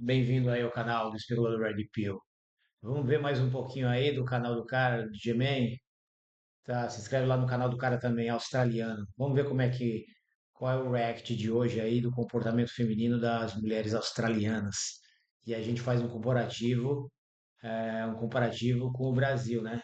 Bem-vindo aí ao canal do Especulador Red Pill. Vamos ver mais um pouquinho aí do canal do cara, do G-Man. Tá, se inscreve lá no canal do cara também, australiano. Vamos ver qual é o react de hoje aí do comportamento feminino das mulheres australianas. E a gente faz um comparativo com o Brasil, né?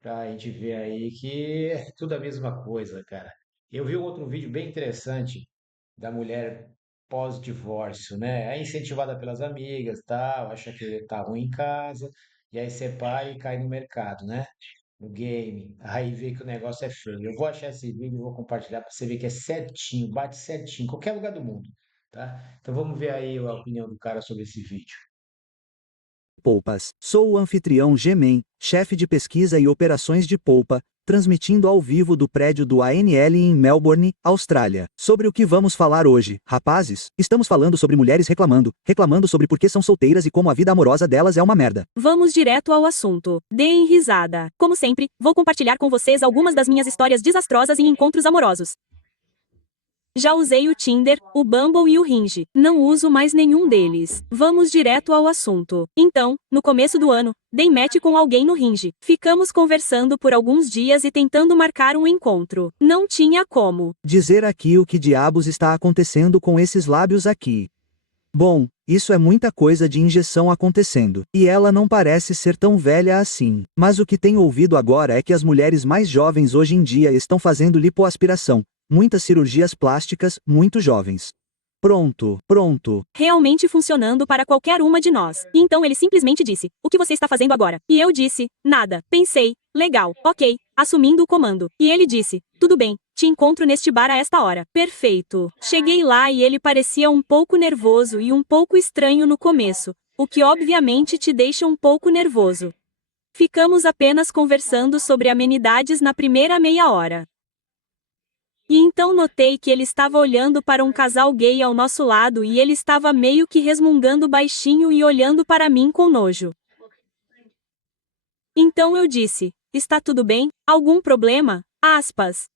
Pra gente ver aí que é tudo a mesma coisa, cara. Eu vi um outro vídeo bem interessante da mulher pós-divórcio, né? É incentivada pelas amigas, tal, acha que tá ruim em casa, e aí separa e cai no mercado, né? No game. Aí vê que o negócio é feio. Eu vou achar esse vídeo e vou compartilhar para você ver que é certinho, bate certinho, em qualquer lugar do mundo, tá? Então vamos ver aí a opinião do cara sobre esse vídeo. Poupas. Sou o anfitrião Gemen, chefe de pesquisa e operações de polpa, transmitindo ao vivo do prédio do ANL em Melbourne, Austrália. Sobre o que vamos falar hoje, rapazes? Estamos falando sobre mulheres reclamando sobre por que são solteiras e como a vida amorosa delas é uma merda. Vamos direto ao assunto. Deem risada. Como sempre, vou compartilhar com vocês algumas das minhas histórias desastrosas em encontros amorosos. Já usei o Tinder, o Bumble e o Hinge. Não uso mais nenhum deles. Vamos direto ao assunto. Então, no começo do ano, dei match com alguém no Hinge. Ficamos conversando por alguns dias e tentando marcar um encontro. Não tinha como dizer aqui o que diabos está acontecendo com esses lábios aqui. Bom, isso é muita coisa de injeção acontecendo. E ela não parece ser tão velha assim. Mas o que tenho ouvido agora é que as mulheres mais jovens hoje em dia estão fazendo lipoaspiração. Muitas cirurgias plásticas, muito jovens. Pronto. realmente funcionando para qualquer uma de nós. E então ele simplesmente disse: "O que você está fazendo agora?" E eu disse: "Nada." Pensei: "Legal, ok." Assumindo o comando. E ele disse: "Tudo bem, te encontro neste bar a esta hora." Perfeito. Cheguei lá e ele parecia um pouco nervoso e um pouco estranho no começo, o que obviamente te deixa um pouco nervoso. Ficamos apenas conversando sobre amenidades na primeira meia hora. E então notei que ele estava olhando para um casal gay ao nosso lado e ele estava meio que resmungando baixinho e olhando para mim com nojo. Então eu disse: "Está tudo bem? Algum problema?" Aspas.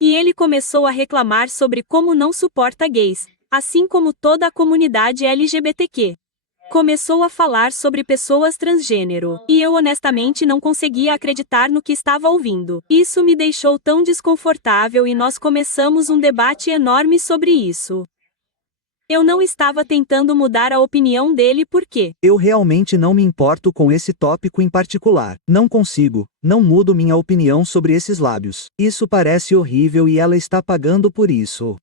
E ele começou a reclamar sobre como não suporta gays, assim como toda a comunidade LGBTQ. Começou a falar sobre pessoas transgênero, e eu honestamente não conseguia acreditar no que estava ouvindo. Isso me deixou tão desconfortável e nós começamos um debate enorme sobre isso. Eu não estava tentando mudar a opinião dele porque Eu realmente não me importo com esse tópico em particular. Não mudo minha opinião sobre esses lábios. Isso parece horrível e ela está pagando por isso.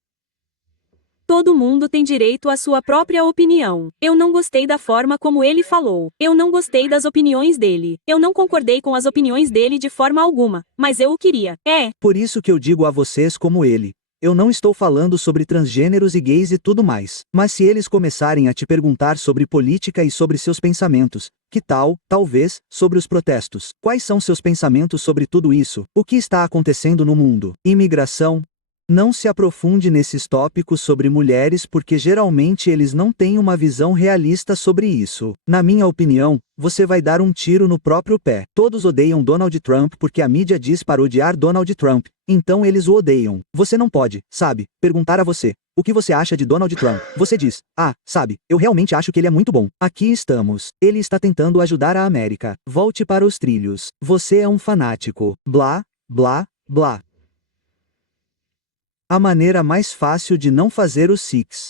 todo mundo tem direito à sua própria opinião. Eu não gostei da forma como ele falou. Eu não gostei das opiniões dele. Eu não concordei com as opiniões dele de forma alguma, mas eu o queria. Por isso que eu digo a vocês como ele. Eu não estou falando sobre transgêneros e gays e tudo mais. Mas se eles começarem a te perguntar sobre política e sobre seus pensamentos, que tal, talvez, sobre os protestos? Quais são seus pensamentos sobre tudo isso? O que está acontecendo no mundo? Imigração? Não se aprofunde nesses tópicos sobre mulheres porque geralmente eles não têm uma visão realista sobre isso. Na minha opinião, você vai dar um tiro no próprio pé. Todos odeiam Donald Trump porque a mídia diz para odiar Donald Trump, então eles o odeiam. Você não pode, sabe, perguntar a você: "O que você acha de Donald Trump?" Você diz: "Ah, sabe, eu realmente acho que ele é muito bom." Aqui estamos. Ele está tentando ajudar a América. Volte para os trilhos. Você é um fanático. Blá, blá, blá. A maneira mais fácil de não fazer o Six.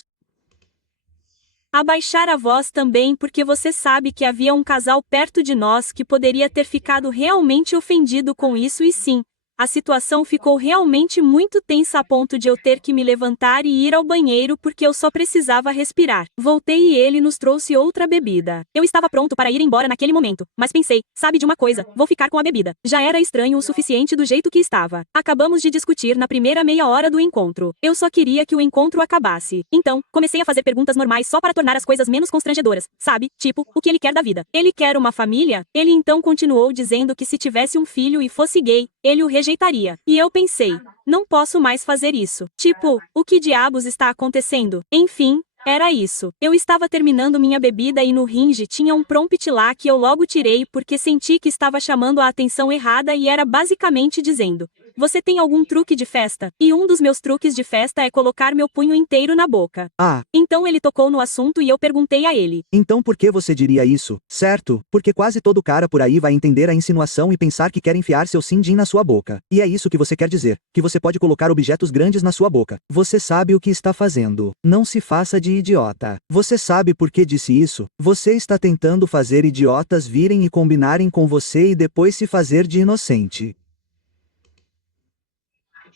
Abaixar a voz também porque você sabe que havia um casal perto de nós que poderia ter ficado realmente ofendido com isso e sim, a situação ficou realmente muito tensa a ponto de eu ter que me levantar e ir ao banheiro porque eu só precisava respirar. Voltei e ele nos trouxe outra bebida. Eu estava pronto para ir embora naquele momento, mas pensei: sabe de uma coisa, vou ficar com a bebida. Já era estranho o suficiente do jeito que estava. Acabamos de discutir na primeira meia hora do encontro. Eu só queria que o encontro acabasse. Então, comecei a fazer perguntas normais só para tornar as coisas menos constrangedoras, sabe? Tipo, o que ele quer da vida? Ele quer uma família? Ele então continuou dizendo que se tivesse um filho e fosse gay, ele o rejeitaria. E eu pensei: não posso mais fazer isso. Tipo, o que diabos está acontecendo? Enfim, era isso. Eu estava terminando minha bebida e no Hinge tinha um prompt lá que eu logo tirei porque senti que estava chamando a atenção errada e era basicamente dizendo: você tem algum truque de festa? E um dos meus truques de festa é colocar meu punho inteiro na boca. Ah, Então ele tocou no assunto e eu perguntei a ele. então por que você diria isso? Certo, porque quase todo cara por aí vai entender a insinuação e pensar que quer enfiar seu sim-dim na sua boca. E é isso que você quer dizer, que você pode colocar objetos grandes na sua boca. Você sabe o que está fazendo. Não se faça de idiota. Você sabe por que disse isso? Você está tentando fazer idiotas virem e combinarem com você e depois se fazer de inocente.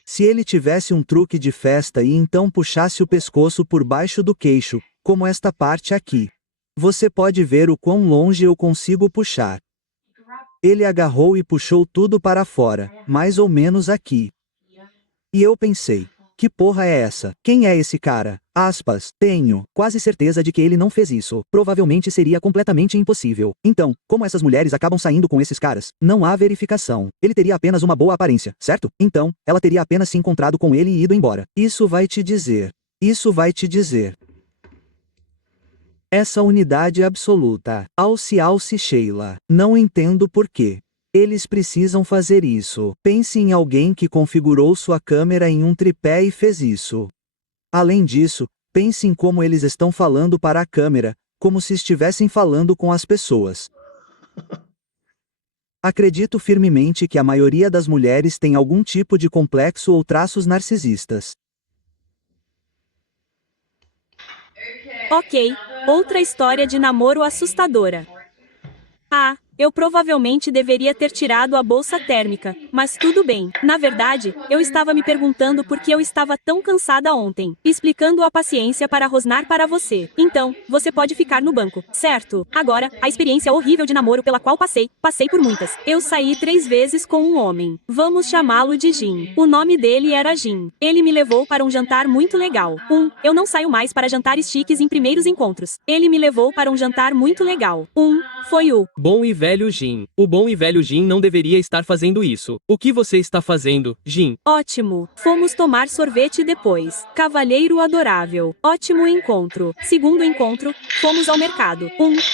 Se ele tivesse um truque de festa e então puxasse o pescoço por baixo do queixo, como esta parte aqui. Você pode ver o quão longe eu consigo puxar. Ele agarrou e puxou tudo para fora, mais ou menos aqui. E eu pensei, que porra é essa? Quem é esse cara? Aspas, tenho quase certeza de que ele não fez isso. Provavelmente seria completamente impossível. Então, como essas mulheres acabam saindo com esses caras? Não há verificação. Ele teria apenas uma boa aparência, certo? Então, ela teria apenas se encontrado com ele e ido embora. Isso vai te dizer. Isso vai te dizer. Essa unidade absoluta. Alce Sheila. Não entendo por quê. Eles precisam fazer isso. Pense em alguém que configurou sua câmera em um tripé e fez isso. Além disso, pense em como eles estão falando para a câmera, como se estivessem falando com as pessoas. Acredito firmemente que a maioria das mulheres tem algum tipo de complexo ou traços narcisistas. Ok, outra história de namoro assustadora. Ah, eu provavelmente deveria ter tirado a bolsa térmica, mas tudo bem. Na verdade, eu estava me perguntando por que eu estava tão cansada ontem, explicando a paciência para rosnar para você. Então, você pode ficar no banco, certo? Agora, a experiência horrível de namoro pela qual passei por muitas. Eu saí 3 vezes com um homem. Vamos chamá-lo de Jim. O nome dele era Jim. Ele me levou para um jantar muito legal. Eu não saio mais para jantares chiques em primeiros encontros. Ele me levou para um jantar muito legal. Foi o Bom e velho Jim. O bom e velho Jim não deveria estar fazendo isso. O que você está fazendo, Jim? ótimo. Fomos tomar sorvete depois. Cavalheiro adorável. Ótimo encontro. Segundo encontro, fomos ao mercado.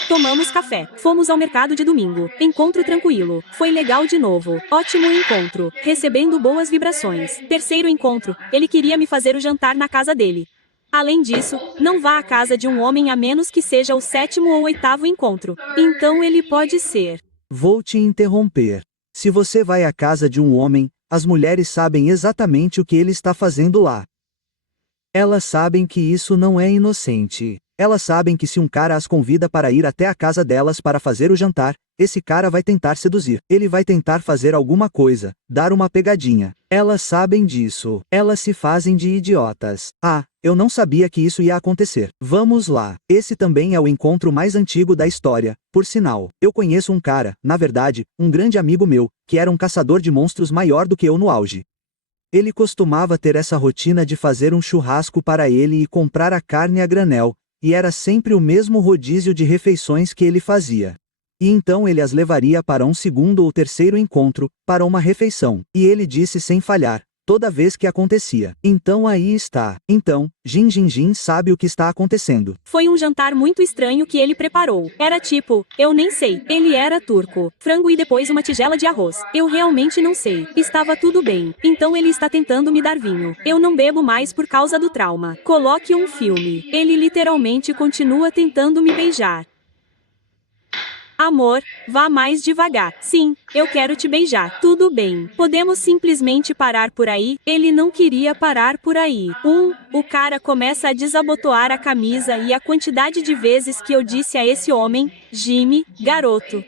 Tomamos café. Fomos ao mercado de domingo. Encontro tranquilo. Foi legal de novo. Ótimo encontro. Recebendo boas vibrações. Terceiro encontro, ele queria me fazer o jantar na casa dele. Além disso, não vá à casa de um homem a menos que seja o 7º ou 8º encontro. Então ele pode ser. Vou te interromper. Se você vai à casa de um homem, as mulheres sabem exatamente o que ele está fazendo lá. Elas sabem que isso não é inocente. Elas sabem que se um cara as convida para ir até a casa delas para fazer o jantar, esse cara vai tentar seduzir. Ele vai tentar fazer alguma coisa, dar uma pegadinha. Elas sabem disso. Elas se fazem de idiotas. Ah, eu não sabia que isso ia acontecer. Vamos lá. Esse também é o encontro mais antigo da história. Por sinal, eu conheço um cara, na verdade, um grande amigo meu, que era um caçador de monstros maior do que eu no auge. Ele costumava ter essa rotina de fazer um churrasco para ele e comprar a carne a granel, e era sempre o mesmo rodízio de refeições que ele fazia. E então ele as levaria para um segundo ou terceiro encontro, para uma refeição, e ele disse sem falhar, toda vez que acontecia. Então aí está. Então, Jin sabe o que está acontecendo. Foi um jantar muito estranho que ele preparou. Era tipo, eu nem sei. Ele era turco. Frango e depois uma tigela de arroz. Eu realmente não sei. Estava tudo bem. Então ele está tentando me dar vinho. Eu não bebo mais por causa do trauma. Coloque um filme. Ele literalmente continua tentando me beijar. Amor, vá mais devagar. Sim, eu quero te beijar. Tudo bem. Podemos simplesmente parar por aí? Ele não queria parar por aí. O cara começa a desabotoar a camisa e a quantidade de vezes que eu disse a esse homem, Jimmy, garoto.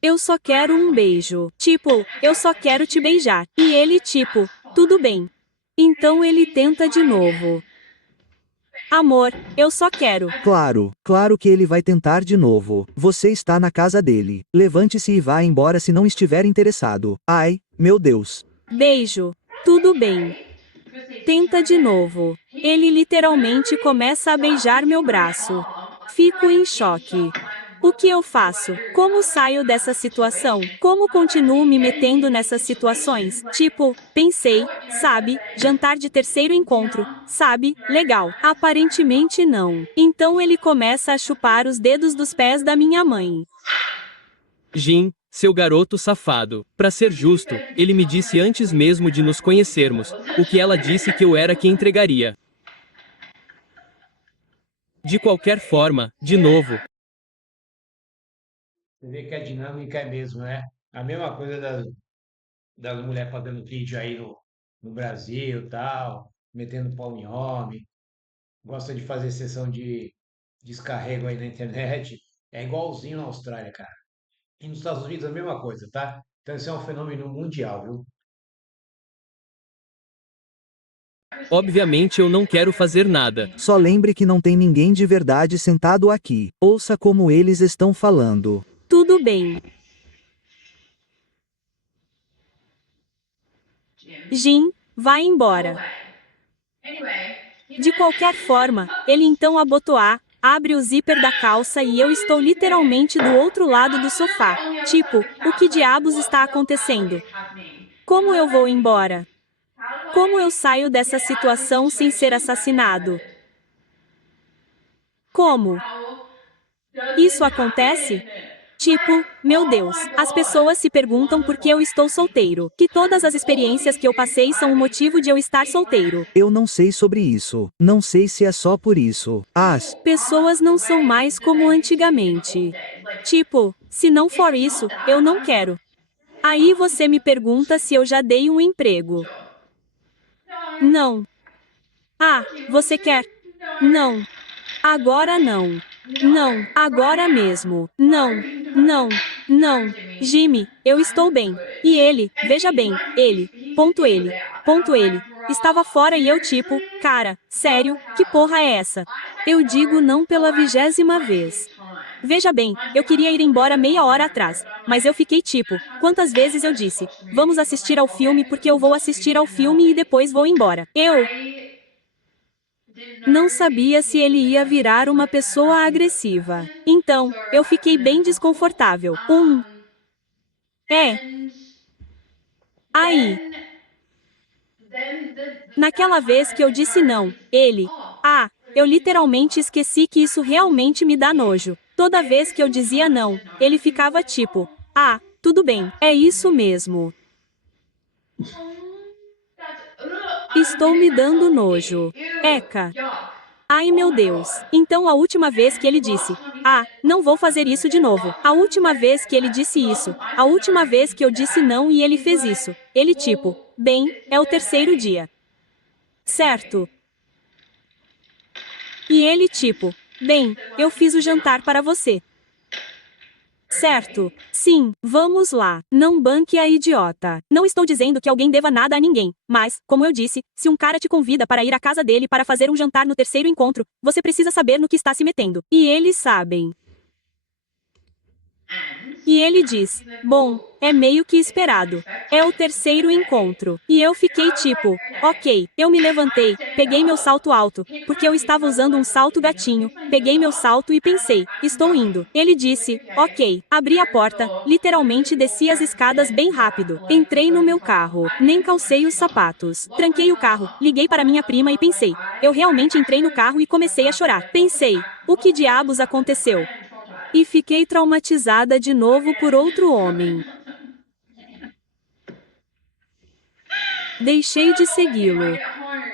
Eu só quero um beijo. Tipo, eu só quero te beijar. E ele tipo, tudo bem. Então ele tenta de novo. Amor, eu só quero. Claro que ele vai tentar de novo. Você está na casa dele. Levante-se e vá embora se não estiver interessado. Ai, meu Deus. Beijo. Tudo bem. Tenta de novo. Ele literalmente começa a beijar meu braço. Fico em choque. O que eu faço? Como saio dessa situação? Como continuo me metendo nessas situações? Tipo, pensei, sabe, jantar de terceiro encontro, sabe, legal. Aparentemente não. Então ele começa a chupar os dedos dos pés da minha mãe. Jim, seu garoto safado. Pra ser justo, ele me disse antes mesmo de nos conhecermos, o que ela disse que eu era quem entregaria. De qualquer forma, de novo, Você vê que a dinâmica é mesmo, né? A mesma coisa das mulheres fazendo vídeo aí no Brasil e tal, metendo pau em homem, gosta de fazer sessão de descarrego aí na internet. É igualzinho na Austrália, cara. E nos Estados Unidos a mesma coisa, tá? Então isso é um fenômeno mundial, viu? obviamente eu não quero fazer nada. Só lembre que não tem ninguém de verdade sentado aqui. Ouça como eles estão falando. Tudo bem. Jim, vai embora. De qualquer forma, ele então abotoa, abre o zíper da calça e eu estou literalmente do outro lado do sofá. Tipo, o que diabos está acontecendo? Como eu vou embora? Como eu saio dessa situação sem ser assassinado? Como? Isso acontece? Tipo, meu Deus, as pessoas se perguntam por que eu estou solteiro. Que todas as experiências que eu passei são o motivo de eu estar solteiro. Eu não sei sobre isso. Não sei se é só por isso. As Pessoas não são mais como antigamente. Tipo, se não for isso, eu não quero. Aí você me pergunta se eu já dei um emprego. Não. Ah, você quer? Não. Agora não. Não, agora mesmo. Não, não, não. Jimmy, eu estou bem. E ele, veja bem, ele, estava fora e eu tipo, cara, sério, que porra é essa? Eu digo não pela 20ª vez. Veja bem, eu queria ir embora meia hora atrás, mas eu fiquei tipo, quantas vezes eu disse, vamos assistir ao filme porque eu vou assistir ao filme e depois vou embora. Eu não sabia se ele ia virar uma pessoa agressiva. Então, eu fiquei bem desconfortável. É. Aí. Naquela vez que eu disse não, ele. Ah, eu literalmente esqueci que isso realmente me dá nojo. Toda vez que eu dizia não, ele ficava tipo, ah, tudo bem, é isso mesmo. Estou me dando nojo. Eca. Ai meu Deus. Então a última vez que ele disse, ah, não vou fazer isso de novo. A última vez que ele disse isso. A última vez que eu disse não e ele fez isso. Ele tipo, bem, é o terceiro dia. Certo. E ele tipo, bem, eu fiz o jantar para você. Certo. Sim, vamos lá. Não banque a idiota. Não estou dizendo que alguém deva nada a ninguém, mas, como eu disse, se um cara te convida para ir à casa dele para fazer um jantar no terceiro encontro, você precisa saber no que está se metendo. E eles sabem. E ele diz, bom, é meio que esperado. É o terceiro encontro. E eu fiquei tipo, ok, eu me levantei, peguei meu salto alto, porque eu estava usando um salto gatinho, peguei meu salto e pensei, estou indo. Ele disse, ok, abri a porta, literalmente desci as escadas bem rápido, entrei no meu carro, nem calcei os sapatos, tranquei o carro, liguei para minha prima e pensei, eu realmente entrei no carro e comecei a chorar. Pensei, o que diabos aconteceu? E fiquei traumatizada de novo por outro homem. Deixei de segui-lo.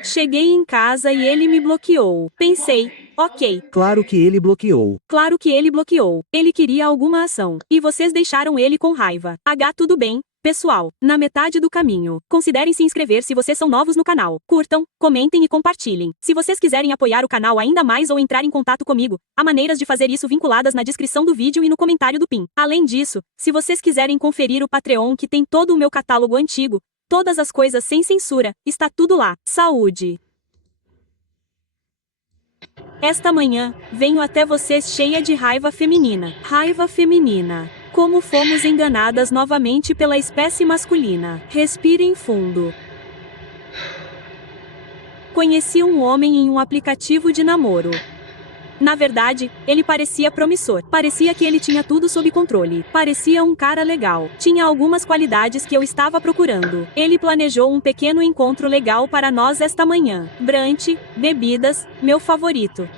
Cheguei em casa e ele me bloqueou. Pensei, ok. Claro que ele bloqueou. Claro que ele bloqueou. Ele queria alguma ação. E vocês deixaram ele com raiva. Tudo bem, pessoal. Na metade do caminho. Considerem se inscrever se vocês são novos no canal. Curtam, comentem e compartilhem. Se vocês quiserem apoiar o canal ainda mais ou entrar em contato comigo, há maneiras de fazer isso vinculadas na descrição do vídeo e no comentário do pin. Além disso, se vocês quiserem conferir o Patreon que tem todo o meu catálogo antigo, todas as coisas sem censura, está tudo lá. Saúde! Esta manhã, venho até vocês cheia de raiva feminina. Raiva feminina. Como fomos enganadas novamente pela espécie masculina. Respirem fundo. Conheci um homem em um aplicativo de namoro. Na verdade, ele parecia promissor. Parecia que ele tinha tudo sob controle. Parecia um cara legal. Tinha algumas qualidades que eu estava procurando. Ele planejou um pequeno encontro legal para nós esta manhã. Brunch, bebidas, meu favorito.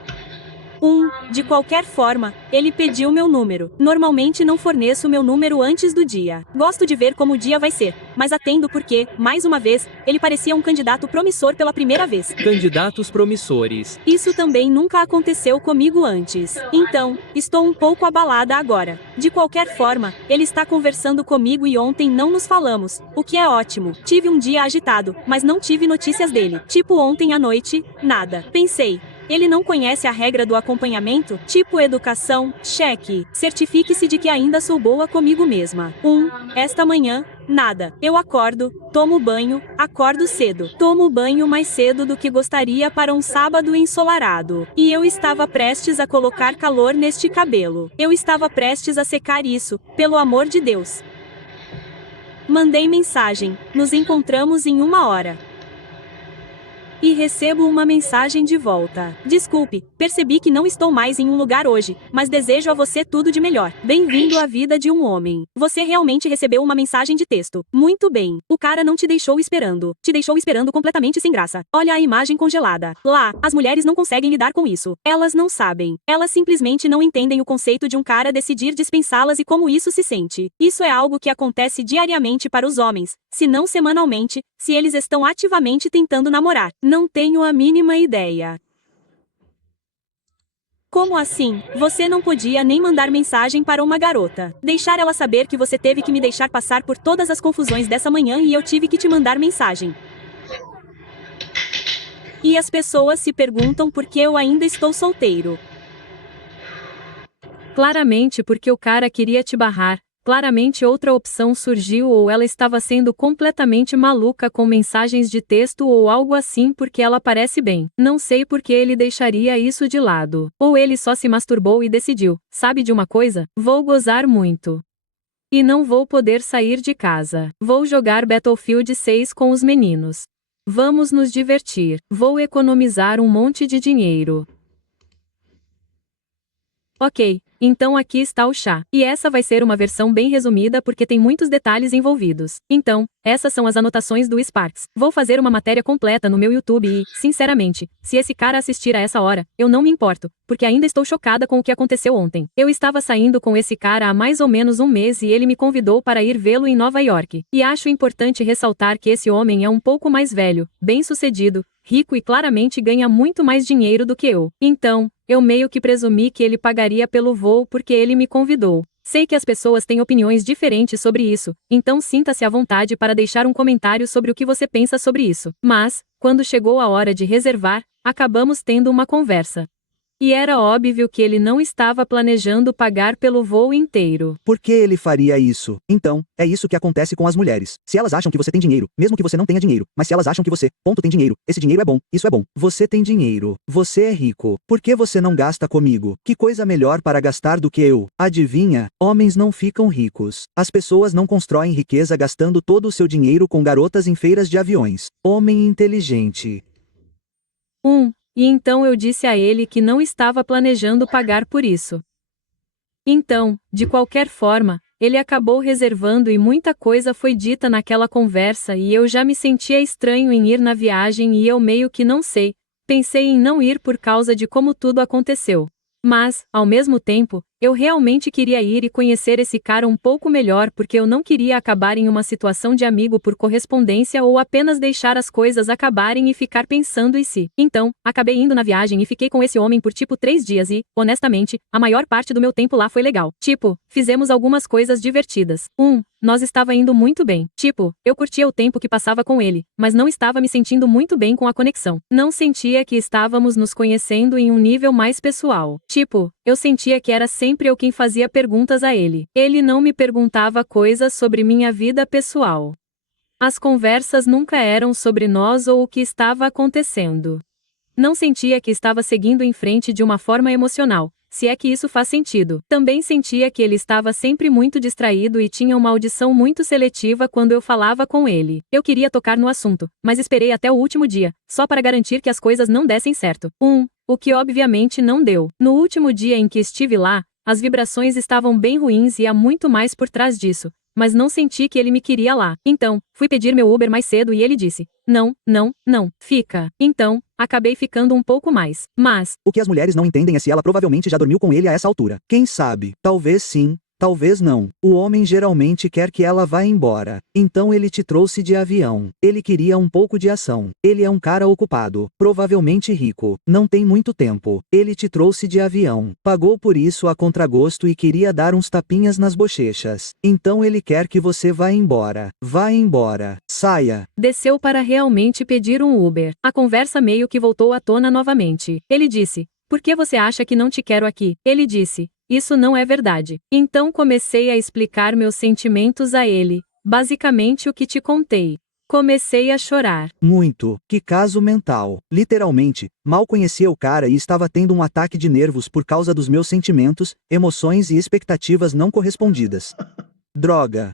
De qualquer forma, ele pediu meu número. Normalmente não forneço meu número antes do dia. Gosto de ver como o dia vai ser, mas atendo porque, mais uma vez, ele parecia um candidato promissor pela primeira vez. Candidatos promissores. Isso também nunca aconteceu comigo antes. Então, estou um pouco abalada agora. De qualquer forma, ele está conversando comigo e ontem não nos falamos, o que é ótimo. Tive um dia agitado, mas não tive notícias dele. Tipo ontem à noite, nada. Pensei. Ele não conhece a regra do acompanhamento? Tipo educação, cheque. Certifique-se de que ainda sou boa comigo mesma. Esta manhã, nada. Eu acordo, tomo banho, acordo cedo. Tomo banho mais cedo do que gostaria para um sábado ensolarado. E eu estava prestes a colocar calor neste cabelo. Eu estava prestes a secar isso, pelo amor de Deus. Mandei mensagem. Nos encontramos em 1 hora. E recebo uma mensagem de volta. Desculpe, percebi que não estou mais em um lugar hoje, mas desejo a você tudo de melhor. Bem-vindo à vida de um homem. Você realmente recebeu uma mensagem de texto. Muito bem. O cara não te deixou esperando. Te deixou esperando completamente sem graça. Olha a imagem congelada. Lá, as mulheres não conseguem lidar com isso. Elas não sabem. Elas simplesmente não entendem o conceito de um cara decidir dispensá-las e como isso se sente. Isso é algo que acontece diariamente para os homens, se não semanalmente, se eles estão ativamente tentando namorar. Não tenho a mínima ideia. Como assim? Você não podia nem mandar mensagem para uma garota. Deixar ela saber que você teve que me deixar passar por todas as confusões dessa manhã e eu tive que te mandar mensagem. E as pessoas se perguntam por que eu ainda estou solteiro. Claramente porque o cara queria te barrar. Claramente outra opção surgiu ou ela estava sendo completamente maluca com mensagens de texto ou algo assim porque ela parece bem. Não sei por que ele deixaria isso de lado. Ou ele só se masturbou e decidiu, sabe de uma coisa? Vou gozar muito. E não vou poder sair de casa. Vou jogar Battlefield 6 com os meninos. Vamos nos divertir. Vou economizar um monte de dinheiro. Ok, então aqui está o chá. E essa vai ser uma versão bem resumida porque tem muitos detalhes envolvidos. Então, essas são as anotações do Sparks. Vou fazer uma matéria completa no meu YouTube e, sinceramente, se esse cara assistir a essa hora, eu não me importo, porque ainda estou chocada com o que aconteceu ontem. Eu estava saindo com esse cara há mais ou menos um mês e ele me convidou para ir vê-lo em Nova York. E acho importante ressaltar que esse homem é um pouco mais velho, bem-sucedido, rico e claramente ganha muito mais dinheiro do que eu. Então, eu meio que presumi que ele pagaria pelo voo porque ele me convidou. Sei que as pessoas têm opiniões diferentes sobre isso, então sinta-se à vontade para deixar um comentário sobre o que você pensa sobre isso. Mas, quando chegou a hora de reservar, acabamos tendo uma conversa. E era óbvio que ele não estava planejando pagar pelo voo inteiro. Por que ele faria isso? Então, é isso que acontece com as mulheres. Se elas acham que você tem dinheiro, mesmo que você não tenha dinheiro, mas se elas acham que você, tem dinheiro, esse dinheiro é bom, isso é bom. Você tem dinheiro. Você é rico. Por que você não gasta comigo? Que coisa melhor para gastar do que eu? Adivinha? Homens não ficam ricos. As pessoas não constroem riqueza gastando todo o seu dinheiro com garotas em feiras de aviões. Homem inteligente. E então eu disse a ele que não estava planejando pagar por isso. Então, de qualquer forma, ele acabou reservando e muita coisa foi dita naquela conversa e eu já me sentia estranho em ir na viagem e eu meio que não sei, pensei em não ir por causa de como tudo aconteceu. Mas, ao mesmo tempo, eu realmente queria ir e conhecer esse cara um pouco melhor porque eu não queria acabar em uma situação de amigo por correspondência ou apenas deixar as coisas acabarem e ficar pensando em si. Então, acabei indo na viagem e fiquei com esse homem por 3 dias e, honestamente, a maior parte do meu tempo lá foi legal. Fizemos algumas coisas divertidas. Nós estava indo muito bem. Eu curtia o tempo que passava com ele, mas não estava me sentindo muito bem com a conexão. Não sentia que estávamos nos conhecendo em um nível mais pessoal. Eu sentia que era sempre eu quem fazia perguntas a ele. Ele não me perguntava coisas sobre minha vida pessoal. As conversas nunca eram sobre nós ou o que estava acontecendo. Não sentia que estava seguindo em frente de uma forma emocional, se é que isso faz sentido. Também sentia que ele estava sempre muito distraído e tinha uma audição muito seletiva quando eu falava com ele. Eu queria tocar no assunto, mas esperei até o último dia, só para garantir que as coisas não dessem certo. O que obviamente não deu. No último dia em que estive lá, as vibrações estavam bem ruins e há muito mais por trás disso. mas não senti que ele me queria lá. Então, fui pedir meu Uber mais cedo e ele disse: não, não, não, fica. Então, acabei ficando um pouco mais. Mas, O que as mulheres não entendem é se ela provavelmente já dormiu com ele a essa altura. Quem sabe? Talvez sim. Talvez não. O homem geralmente quer que ela vá embora. Então ele te trouxe de avião. Ele queria um pouco de ação. Ele é um cara ocupado. Provavelmente rico. Não tem muito tempo. Ele te trouxe de avião. Pagou por isso a contragosto e queria dar uns tapinhas nas bochechas. Então ele quer que você vá embora. Vá embora. Saia. desceu para realmente pedir um Uber. A conversa meio que voltou à tona novamente. Ele disse: por que você acha que não te quero aqui? Ele disse: isso não é verdade. Então comecei a explicar meus sentimentos a ele. Basicamente o que te contei. Comecei a chorar. Muito. Que caso mental. Literalmente, mal conhecia o cara e estava tendo um ataque de nervos por causa dos meus sentimentos, emoções e expectativas não correspondidas. Droga.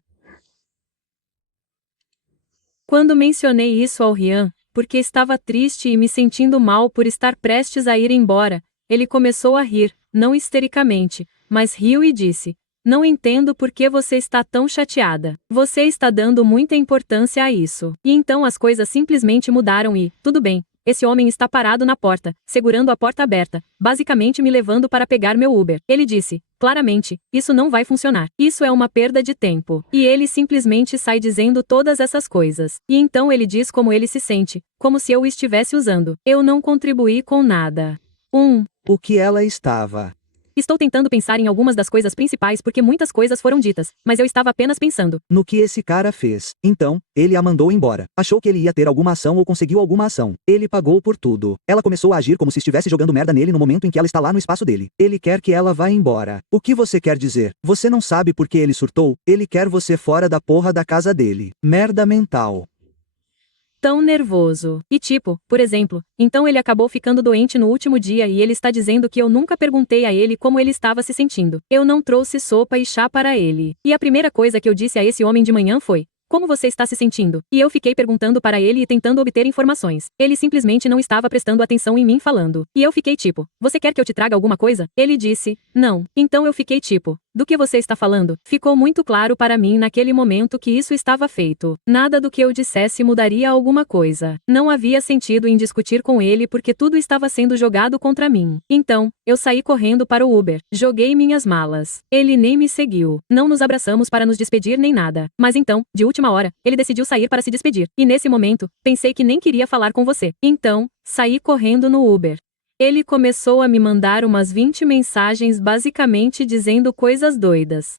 Quando mencionei isso ao Rian, porque estava triste e me sentindo mal por estar prestes a ir embora, ele começou a rir, não histericamente, mas riu e disse: não entendo por que você está tão chateada. Você está dando muita importância a isso. E então as coisas simplesmente mudaram e, tudo bem, esse homem está parado na porta, segurando a porta aberta, basicamente me levando para pegar meu Uber. Ele disse: claramente, isso não vai funcionar. Isso é uma perda de tempo. E ele simplesmente sai dizendo todas essas coisas. E então ele diz como ele se sente, como se eu o estivesse usando. Eu não contribuí com nada. O que ela estava. Estou tentando pensar em algumas das coisas principais porque muitas coisas foram ditas, mas eu estava apenas pensando. No que esse cara fez. Então, ele a mandou embora. Achou que ele ia ter alguma ação ou conseguiu alguma ação. Ele pagou por tudo. Ela começou a agir como se estivesse jogando merda nele no momento em que ela está lá no espaço dele. Ele quer que ela vá embora. O que você quer dizer? Você não sabe por que ele surtou? Ele quer você fora da porra da casa dele. Merda mental. Tão nervoso. E tipo, por exemplo, então ele acabou ficando doente no último dia e ele está dizendo que eu nunca perguntei a ele como ele estava se sentindo. Eu não trouxe sopa e chá para ele. E a primeira coisa que eu disse a esse homem de manhã foi: como você está se sentindo? E eu fiquei perguntando para ele e tentando obter informações. Ele simplesmente não estava prestando atenção em mim falando. E eu fiquei tipo: você quer que eu te traga alguma coisa? Ele disse: não. Então eu fiquei tipo: do que você está falando? Ficou muito claro para mim naquele momento que isso estava feito. Nada do que eu dissesse mudaria alguma coisa. Não havia sentido em discutir com ele porque tudo estava sendo jogado contra mim. Então, eu saí correndo para o Uber. Joguei minhas malas. Ele nem me seguiu. Não nos abraçamos para nos despedir nem nada. Mas então, de última hora, ele decidiu sair para se despedir. E nesse momento, pensei que nem queria falar com você. Então, saí correndo no Uber. Ele começou a me mandar umas 20 mensagens basicamente dizendo coisas doidas.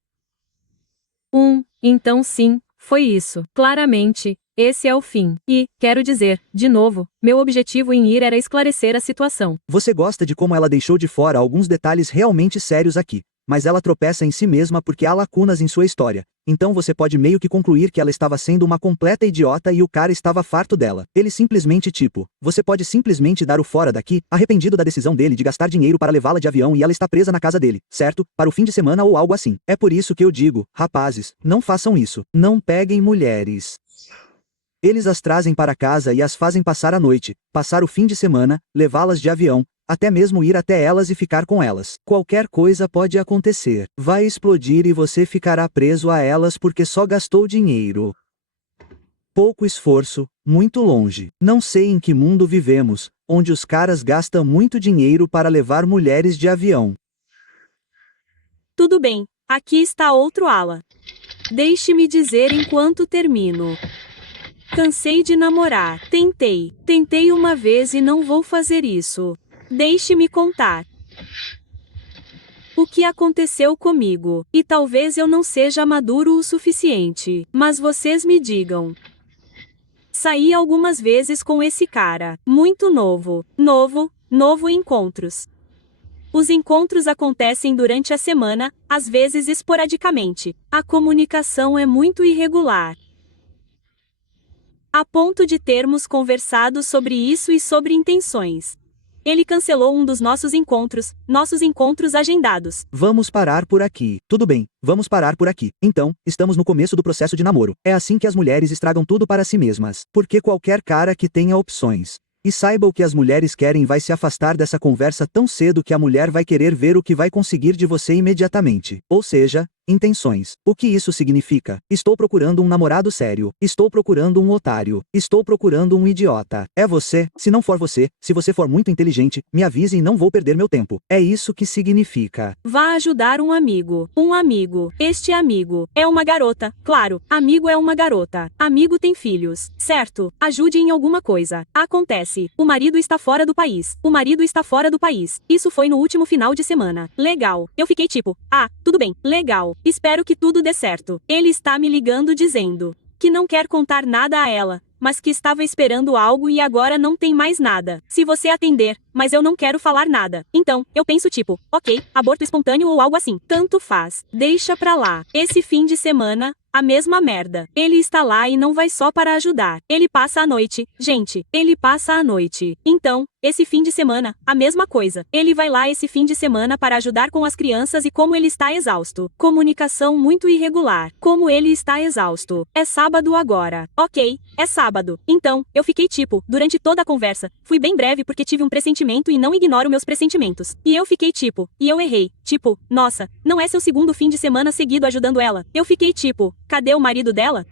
Então sim, foi isso. Claramente, esse é o fim. E, quero dizer, de novo, meu objetivo em ir era esclarecer a situação. Você gosta de como ela deixou de fora alguns detalhes realmente sérios aqui, mas ela tropeça em si mesma porque há lacunas em sua história. Então você pode meio que concluir que ela estava sendo uma completa idiota e o cara estava farto dela. Ele simplesmente tipo, você pode simplesmente dar o fora daqui, arrependido da decisão dele de gastar dinheiro para levá-la de avião e ela está presa na casa dele, certo? Para o fim de semana ou algo assim. É por isso que eu digo, rapazes, não façam isso. Não peguem mulheres. Eles as trazem para casa e as fazem passar a noite, passar o fim de semana, levá-las de avião, até mesmo ir até elas e ficar com elas. Qualquer coisa pode acontecer. Vai explodir e você ficará preso a elas porque só gastou dinheiro. Pouco esforço, muito longe. Não sei em que mundo vivemos, onde os caras gastam muito dinheiro para levar mulheres de avião. Tudo bem, aqui está outro ala. Deixe-me dizer enquanto termino. Cansei de namorar. Tentei uma vez e não vou fazer isso. Deixe-me contar o que aconteceu comigo. E talvez eu não seja maduro o suficiente, mas vocês me digam. Saí algumas vezes com esse cara, muito novo encontros. Os encontros acontecem durante a semana, às vezes esporadicamente. A comunicação é muito irregular. A ponto de termos conversado sobre isso e sobre intenções. Ele cancelou um dos nossos encontros agendados. Vamos parar por aqui. Tudo bem, vamos parar por aqui. Então, estamos no começo do processo de namoro. É assim que as mulheres estragam tudo para si mesmas. Porque qualquer cara que tenha opções. E saiba o que as mulheres querem vai se afastar dessa conversa tão cedo que a mulher vai querer ver o que vai conseguir de você imediatamente. Ou seja, intenções. O que isso significa? Estou procurando um namorado sério. Estou procurando um otário. Estou procurando um idiota. É você? Se não for você, se você for muito inteligente, me avise e não vou perder meu tempo. É isso que significa. Vá ajudar um amigo. Um amigo. Este amigo é uma garota. Claro, amigo é uma garota. Amigo tem filhos, certo? Ajude em alguma coisa. Acontece. O marido está fora do país. O marido está fora do país. Isso foi no último final de semana. Legal. Eu fiquei tipo, tudo bem. Legal. Espero que tudo dê certo. Ele está me ligando dizendo que não quer contar nada a ela, mas que estava esperando algo e agora não tem mais nada. Se você atender, mas eu não quero falar nada. Então, eu penso tipo, ok, aborto espontâneo ou algo assim. Tanto faz. Deixa pra lá. Esse fim de semana, a mesma merda. Ele está lá e não vai só para ajudar. Ele passa a noite. Gente, ele passa a noite. Então, esse fim de semana, a mesma coisa. Ele vai lá esse fim de semana para ajudar com as crianças e como ele está exausto. Comunicação muito irregular. Como ele está exausto. É sábado agora. Ok, é sábado. Então, eu fiquei tipo, durante toda a conversa, fui bem breve porque tive um pressentimento e não ignoro meus pressentimentos. E eu fiquei tipo, e eu errei. Tipo, nossa, não é seu segundo fim de semana seguido ajudando ela. Eu fiquei tipo, cadê o marido dela?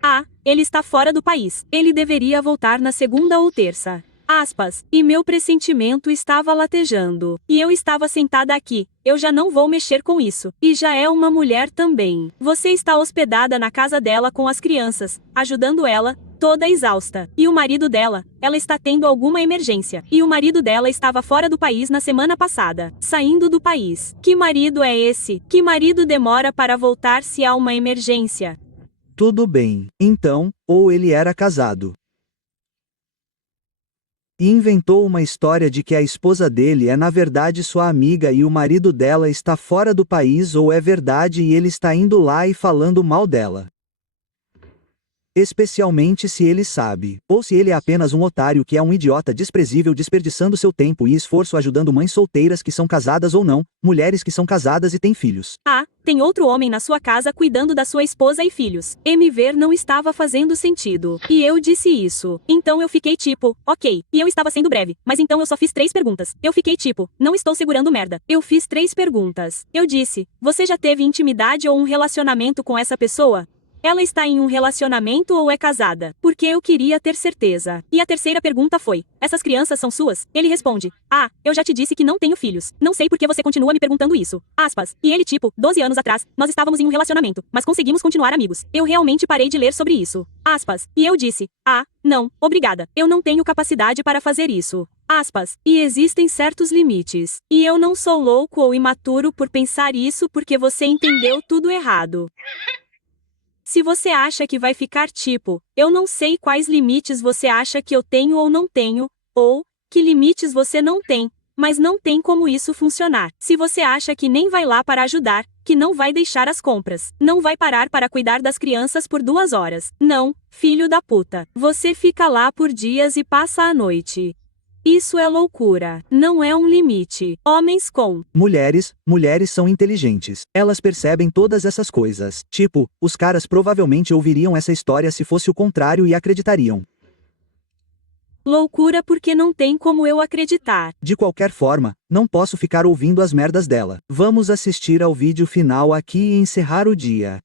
Ele está fora do país. Ele deveria voltar na segunda ou terça. Aspas. E meu pressentimento estava latejando. E eu estava sentada aqui. Eu já não vou mexer com isso. E já é uma mulher também. Você está hospedada na casa dela com as crianças, ajudando ela, toda exausta. E o marido dela, ela está tendo alguma emergência. E o marido dela estava fora do país na semana passada. Saindo do país. Que marido é esse? Que marido demora para voltar se há uma emergência? Tudo bem. Então, ou ele era casado e inventou uma história de que a esposa dele é na verdade sua amiga e o marido dela está fora do país, ou é verdade e ele está indo lá e falando mal dela. Especialmente se ele sabe, ou se ele é apenas um otário que é um idiota desprezível desperdiçando seu tempo e esforço ajudando mães solteiras que são casadas ou não, mulheres que são casadas e têm filhos. Tem outro homem na sua casa cuidando da sua esposa e filhos. Me ver não estava fazendo sentido. E eu disse isso. Então eu fiquei tipo, ok. E eu estava sendo breve, mas então eu só fiz 3 perguntas. Eu fiquei tipo, não estou segurando merda. Eu fiz 3 perguntas. Eu disse, você já teve intimidade ou um relacionamento com essa pessoa? Ela está em um relacionamento ou é casada? Porque eu queria ter certeza. E a terceira pergunta foi, essas crianças são suas? Ele responde, eu já te disse que não tenho filhos. Não sei por que você continua me perguntando isso. Aspas. E ele tipo, 12 anos atrás, nós estávamos em um relacionamento, mas conseguimos continuar amigos. Eu realmente parei de ler sobre isso. Aspas. E eu disse, não, obrigada. Eu não tenho capacidade para fazer isso. Aspas. E existem certos limites. E eu não sou louco ou imaturo por pensar isso porque você entendeu tudo errado. Se você acha que vai ficar tipo, eu não sei quais limites você acha que eu tenho ou não tenho, ou, que limites você não tem, mas não tem como isso funcionar. Se você acha que nem vai lá para ajudar, que não vai deixar as compras, não vai parar para cuidar das crianças por 2 horas. Não, filho da puta. Você fica lá por dias e passa a noite. Isso é loucura. Não é um limite. Homens com mulheres são inteligentes. Elas percebem todas essas coisas. Tipo, os caras provavelmente ouviriam essa história se fosse o contrário e acreditariam. loucura porque não tem como eu acreditar. De qualquer forma, não posso ficar ouvindo as merdas dela. Vamos assistir ao vídeo final aqui e encerrar o dia.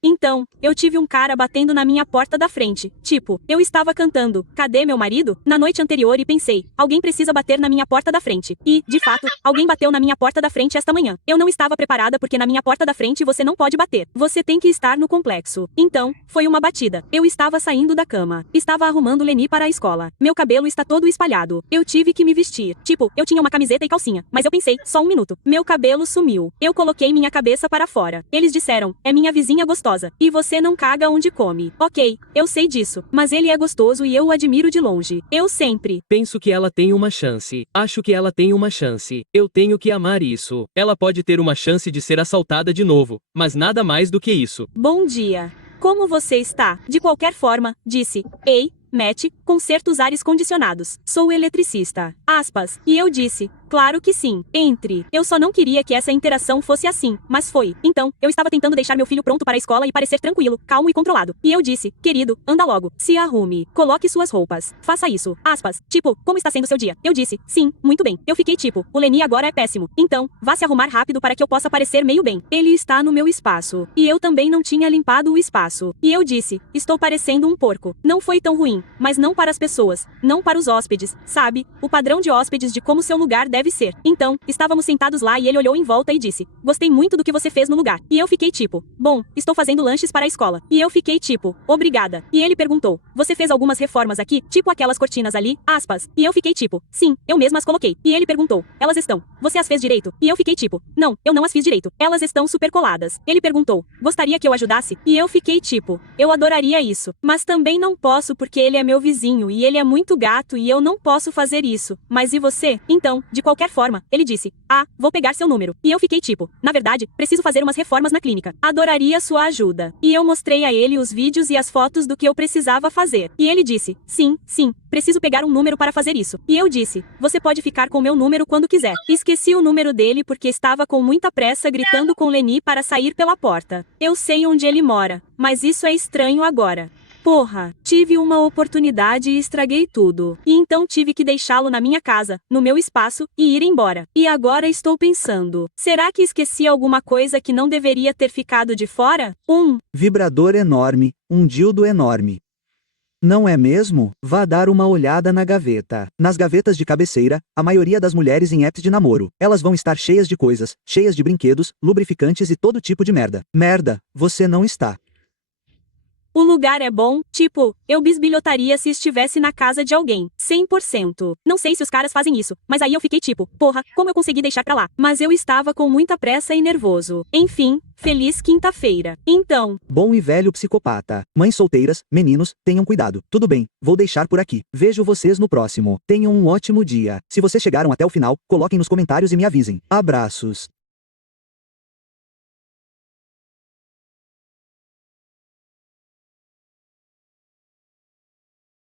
Então, eu tive um cara batendo na minha porta da frente. Tipo, eu estava cantando Cadê meu marido? Na noite anterior e pensei, alguém precisa bater na minha porta da frente. E, de fato, alguém bateu na minha porta da frente esta manhã. Eu não estava preparada porque na minha porta da frente você não pode bater. Você tem que estar no complexo. Então, foi uma batida. Eu estava saindo da cama. Estava arrumando Leni para a escola. Meu cabelo está todo espalhado. Eu tive que me vestir. Tipo, eu tinha uma camiseta e calcinha. Mas eu pensei, só 1 minuto. Meu cabelo sumiu. Eu coloquei minha cabeça para fora. Eles disseram, é minha vizinha gostosa. E você não caga onde come. Ok, eu sei disso. Mas ele é gostoso e eu o admiro de longe. Eu sempre penso que ela tem uma chance. Acho que ela tem uma chance. Eu tenho que amar isso. Ela pode ter uma chance de ser assaltada de novo, mas nada mais do que isso. Bom dia. Como você está? De qualquer forma, disse. Ei, Matt, com certos ares condicionados. Sou eletricista. Aspas. E eu disse, Claro que sim. Entre. Eu só não queria que essa interação fosse assim, mas foi. Então, eu estava tentando deixar meu filho pronto para a escola e parecer tranquilo, calmo e controlado. E eu disse, querido, anda logo. Se arrume. Coloque suas roupas. Faça isso. Aspas. Tipo, como está sendo seu dia? Eu disse, sim, muito bem. Eu fiquei tipo, o Leni agora é péssimo. Então, vá se arrumar rápido para que eu possa parecer meio bem. Ele está no meu espaço. E eu também não tinha limpado o espaço. E eu disse, estou parecendo um porco. Não foi tão ruim, mas não para as pessoas, não para os hóspedes, sabe? O padrão de hóspedes de como seu lugar deve ser. Então, estávamos sentados lá e ele olhou em volta e disse, gostei muito do que você fez no lugar. E eu fiquei tipo, bom, estou fazendo lanches para a escola. E eu fiquei tipo, obrigada. E ele perguntou, você fez algumas reformas aqui, tipo aquelas cortinas ali, aspas. E eu fiquei tipo, sim, eu mesma as coloquei. E ele perguntou, elas estão, você as fez direito? E eu fiquei tipo, não, eu não as fiz direito. Elas estão super coladas. Ele perguntou, gostaria que eu ajudasse? E eu fiquei tipo, eu adoraria isso. Mas também não posso porque ele é meu vizinho e ele é muito gato e eu não posso fazer isso. Mas e você? Então, de qualquer forma, ele disse, vou pegar seu número. E eu fiquei tipo, na verdade, preciso fazer umas reformas na clínica. Adoraria sua ajuda. E eu mostrei a ele os vídeos e as fotos do que eu precisava fazer. E ele disse, sim, preciso pegar um número para fazer isso. E eu disse, você pode ficar com meu número quando quiser. Esqueci o número dele porque estava com muita pressa gritando com Leni para sair pela porta. Eu sei onde ele mora, mas isso é estranho agora. Porra, tive uma oportunidade e estraguei tudo. E então tive que deixá-lo na minha casa, no meu espaço, e ir embora. E agora estou pensando, será que esqueci alguma coisa que não deveria ter ficado de fora? Vibrador enorme, um dildo enorme. Não é mesmo? Vá dar uma olhada na gaveta. Nas gavetas de cabeceira, a maioria das mulheres em apps de namoro, elas vão estar cheias de coisas, cheias de brinquedos, lubrificantes e todo tipo de merda. Merda, você não está. O lugar é bom, tipo, eu bisbilhotaria se estivesse na casa de alguém, 100%. Não sei se os caras fazem isso, mas aí eu fiquei tipo, porra, como eu consegui deixar pra lá? Mas eu estava com muita pressa e nervoso. Enfim, feliz quinta-feira. Então. Bom e velho psicopata. Mães solteiras, meninos, tenham cuidado. Tudo bem, vou deixar por aqui. Vejo vocês no próximo. Tenham um ótimo dia. Se vocês chegaram até o final, coloquem nos comentários e me avisem. Abraços.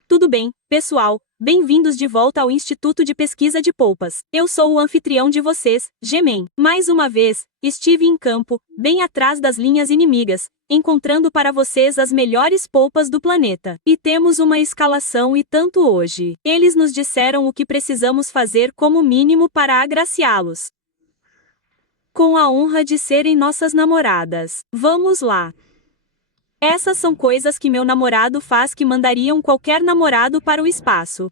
Tudo bem, pessoal, bem-vindos de volta ao Instituto de Pesquisa de Polpas. Eu sou o anfitrião de vocês, Gemen. Mais uma vez, estive em campo, bem atrás das linhas inimigas, encontrando para vocês as melhores polpas do planeta. E temos uma escalação e tanto hoje. Eles nos disseram o que precisamos fazer como mínimo para agraciá-los. Com a honra de serem nossas namoradas. Vamos lá. Essas são coisas que meu namorado faz que mandariam qualquer namorado para o espaço.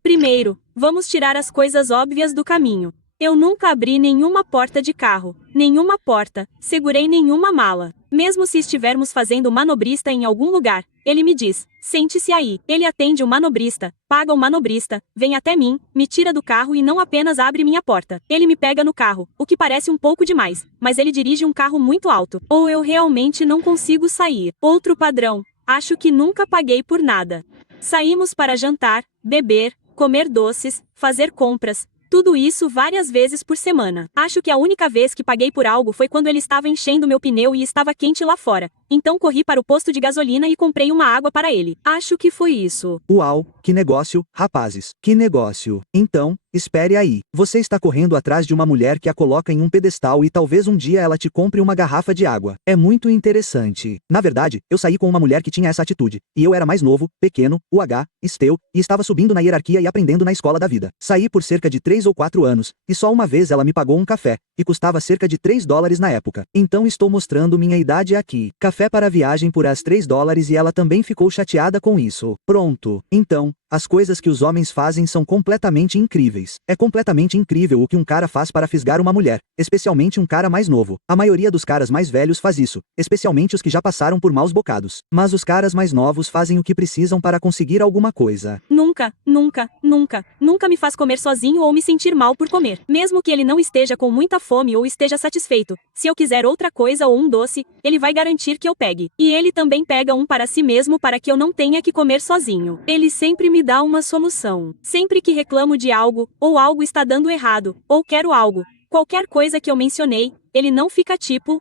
Primeiro, vamos tirar as coisas óbvias do caminho. Eu nunca abri nenhuma porta de carro, nenhuma porta, segurei nenhuma mala. Mesmo se estivermos fazendo manobrista em algum lugar, ele me diz, sente-se aí. Ele atende o manobrista, paga o manobrista, vem até mim, me tira do carro e não apenas abre minha porta. Ele me pega no carro, o que parece um pouco demais, mas ele dirige um carro muito alto. Ou eu realmente não consigo sair. Outro padrão, acho que nunca paguei por nada. Saímos para jantar, beber, comer doces, fazer compras. Tudo isso várias vezes por semana. Acho que a única vez que paguei por algo foi quando ele estava enchendo meu pneu e estava quente lá fora. Então corri para o posto de gasolina e comprei uma água para ele. Acho que foi isso. Uau, que negócio, rapazes. Que negócio. Então, espere aí. Você está correndo atrás de uma mulher que a coloca em um pedestal e talvez um dia ela te compre uma garrafa de água. É muito interessante. Na verdade, eu saí com uma mulher que tinha essa atitude. E eu era mais novo, pequeno, esteu, e estava subindo na hierarquia e aprendendo na escola da vida. Saí por cerca de 3 ou 4 anos, e só uma vez ela me pagou um café, e custava cerca de $3 na época. Então estou mostrando minha idade aqui. Café para a viagem por as $3 e ela também ficou chateada com isso. Pronto. Então, as coisas que os homens fazem são completamente incríveis. É completamente incrível o que um cara faz para fisgar uma mulher, especialmente um cara mais novo. A maioria dos caras mais velhos faz isso, especialmente os que já passaram por maus bocados. Mas os caras mais novos fazem o que precisam para conseguir alguma coisa. Nunca me faz comer sozinho ou me sentir mal por comer. Mesmo que ele não esteja com muita fome ou esteja satisfeito, se eu quiser outra coisa ou um doce, ele vai garantir que eu pegue. E ele também pega um para si mesmo para que eu não tenha que comer sozinho. Ele sempre me dá uma solução. Sempre que reclamo de algo, ou algo está dando errado, ou quero algo, qualquer coisa que eu mencionei, ele não fica tipo,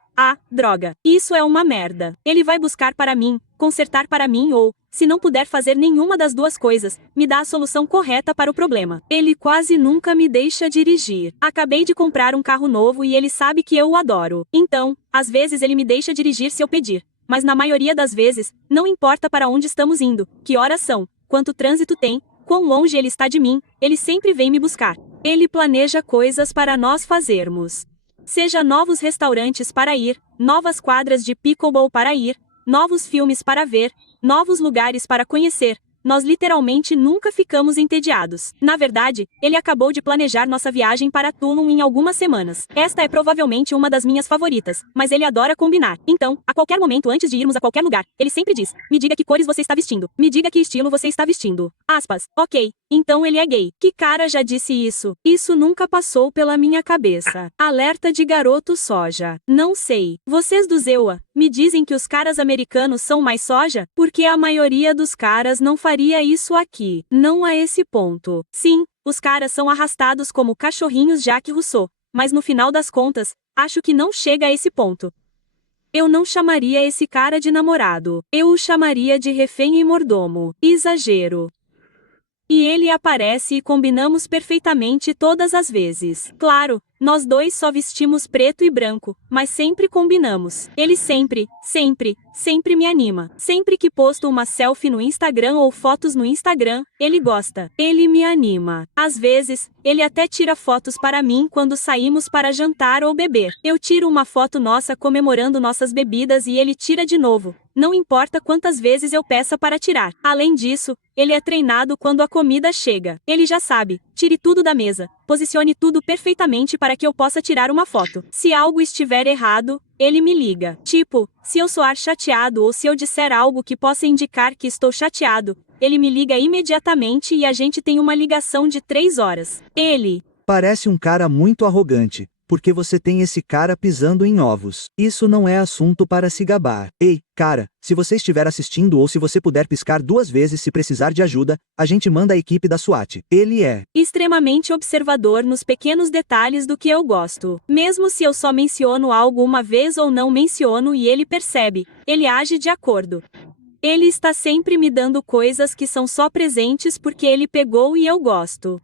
droga, isso é uma merda. Ele vai buscar para mim, consertar para mim ou, se não puder fazer nenhuma das duas coisas, me dá a solução correta para o problema. Ele quase nunca me deixa dirigir. Acabei de comprar um carro novo e ele sabe que eu o adoro. Então, às vezes ele me deixa dirigir se eu pedir. Mas na maioria das vezes, não importa para onde estamos indo, que horas são, quanto trânsito tem, quão longe ele está de mim, ele sempre vem me buscar. Ele planeja coisas para nós fazermos. Seja novos restaurantes para ir, novas quadras de pickleball para ir, novos filmes para ver, novos lugares para conhecer. Nós literalmente nunca ficamos entediados. Na verdade, ele acabou de planejar nossa viagem para Tulum em algumas semanas. Esta é provavelmente uma das minhas favoritas, mas ele adora combinar. Então, a qualquer momento antes de irmos a qualquer lugar, ele sempre diz: me diga que cores você está vestindo. Me diga que estilo você está vestindo. Aspas. Ok, então ele é gay. Que cara já disse isso? Isso nunca passou pela minha cabeça. Alerta de garoto soja. Não sei. Vocês do Zewa me dizem que os caras americanos são mais soja? Porque a maioria dos caras não faria isso aqui. Não a esse ponto. Sim, os caras são arrastados como cachorrinhos Jacques Rousseau. Mas no final das contas, acho que não chega a esse ponto. Eu não chamaria esse cara de namorado. Eu o chamaria de refém e mordomo. Exagero. E ele aparece e combinamos perfeitamente todas as vezes. Claro, nós dois só vestimos preto e branco, mas sempre combinamos. Ele sempre me anima. Sempre que posto uma selfie no Instagram ou fotos no Instagram, ele gosta. Ele me anima. Às vezes, ele até tira fotos para mim quando saímos para jantar ou beber. Eu tiro uma foto nossa comemorando nossas bebidas e ele tira de novo. Não importa quantas vezes eu peça para tirar. Além disso, ele é treinado quando a comida chega. Ele já sabe. Tire tudo da mesa. Posicione tudo perfeitamente para que eu possa tirar uma foto. Se algo estiver errado, ele me liga. Tipo, se eu soar chateado ou se eu disser algo que possa indicar que estou chateado, ele me liga imediatamente e a gente tem uma ligação de 3 horas. Ele Parece um cara muito arrogante, porque você tem esse cara pisando em ovos. Isso não é assunto para se gabar. Ei, cara, se você estiver assistindo ou se você puder piscar 2 vezes se precisar de ajuda, a gente manda a equipe da SWAT. Ele é extremamente observador nos pequenos detalhes do que eu gosto. Mesmo se eu só menciono algo uma vez ou não menciono e ele percebe, ele age de acordo. Ele está sempre me dando coisas que são só presentes porque ele pegou e eu gosto.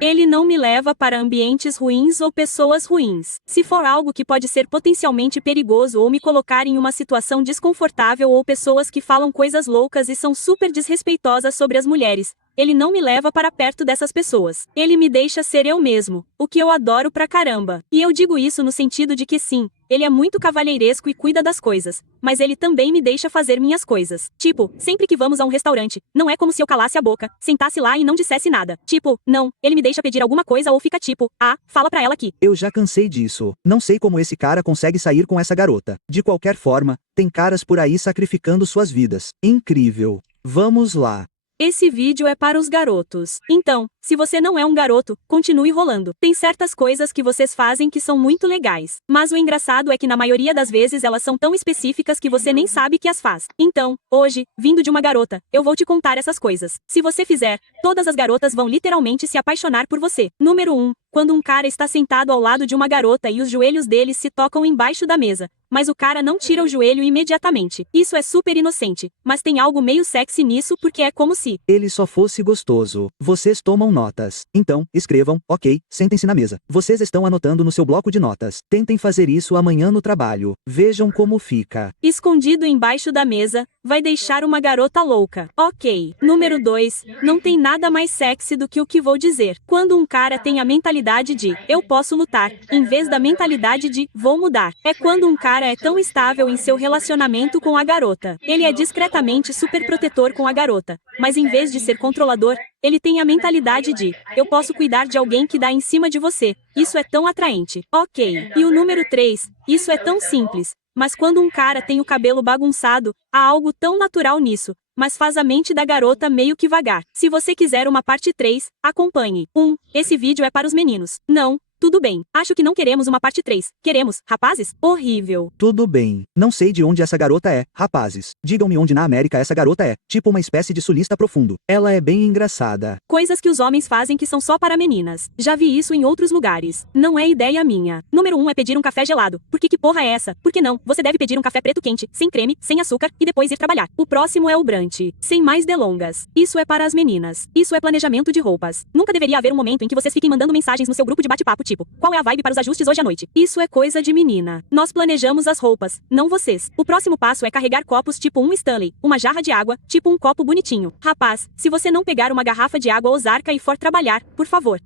Ele não me leva para ambientes ruins ou pessoas ruins. Se for algo que pode ser potencialmente perigoso ou me colocar em uma situação desconfortável ou pessoas que falam coisas loucas e são super desrespeitosas sobre as mulheres, ele não me leva para perto dessas pessoas. Ele me deixa ser eu mesmo, o que eu adoro pra caramba. E eu digo isso no sentido de que sim, ele é muito cavalheiresco e cuida das coisas, mas ele também me deixa fazer minhas coisas. Tipo, sempre que vamos a um restaurante, não é como se eu calasse a boca, sentasse lá e não dissesse nada. Tipo, não, ele me deixa pedir alguma coisa ou fica tipo, fala pra ela aqui. Eu já cansei disso. Não sei como esse cara consegue sair com essa garota. De qualquer forma, tem caras por aí sacrificando suas vidas. Incrível. Vamos lá. Esse vídeo é para os garotos. Então, se você não é um garoto, continue rolando. Tem certas coisas que vocês fazem que são muito legais. Mas o engraçado é que na maioria das vezes elas são tão específicas que você nem sabe que as faz. Então, hoje, vindo de uma garota, eu vou te contar essas coisas. Se você fizer, todas as garotas vão literalmente se apaixonar por você. Número 1. Quando um cara está sentado ao lado de uma garota e os joelhos deles se tocam embaixo da mesa, mas o cara não tira o joelho imediatamente. Isso é super inocente, mas tem algo meio sexy nisso porque é como se ele só fosse gostoso. Vocês tomam notas. Então, escrevam, ok, sentem-se na mesa. Vocês estão anotando no seu bloco de notas. Tentem fazer isso amanhã no trabalho. Vejam como fica. Escondido embaixo da mesa, vai deixar uma garota louca. Ok. Número 2. Não tem nada mais sexy do que o que vou dizer. Quando um cara tem a mentalidade de eu posso lutar, em vez da mentalidade de vou mudar. É quando um cara é tão estável em seu relacionamento com a garota. Ele é discretamente super protetor com a garota, mas em vez de ser controlador, ele tem a mentalidade de eu posso cuidar de alguém que dá em cima de você. Isso é tão atraente. Ok. E o número 3. Isso é tão simples. Mas quando um cara tem o cabelo bagunçado, há algo tão natural nisso, mas faz a mente da garota meio que vagar. Se você quiser uma parte 3, acompanhe. Esse vídeo é para os meninos. Não, Tudo bem. Acho que não queremos uma parte 3. Queremos, rapazes? Horrível. Tudo bem. Não sei de onde essa garota é, rapazes. Digam-me onde na América essa garota é, tipo uma espécie de sulista profundo. Ela é bem engraçada. Coisas que os homens fazem que são só para meninas. Já vi isso em outros lugares. Não é ideia minha. Número 1 é pedir um café gelado. Por que porra é essa? Por que não? Você deve pedir um café preto quente, sem creme, sem açúcar, e depois ir trabalhar. O próximo é o brunch. Sem mais delongas. Isso é para as meninas. Isso é planejamento de roupas. Nunca deveria haver um momento em que vocês fiquem mandando mensagens no seu grupo de bate-papo tipo, qual é a vibe para os ajustes hoje à noite? Isso é coisa de menina. Nós planejamos as roupas, não vocês. O próximo passo é carregar copos tipo um Stanley, uma jarra de água, tipo um copo bonitinho. Rapaz, se você não pegar uma garrafa de água Ozarka e for trabalhar, por favor.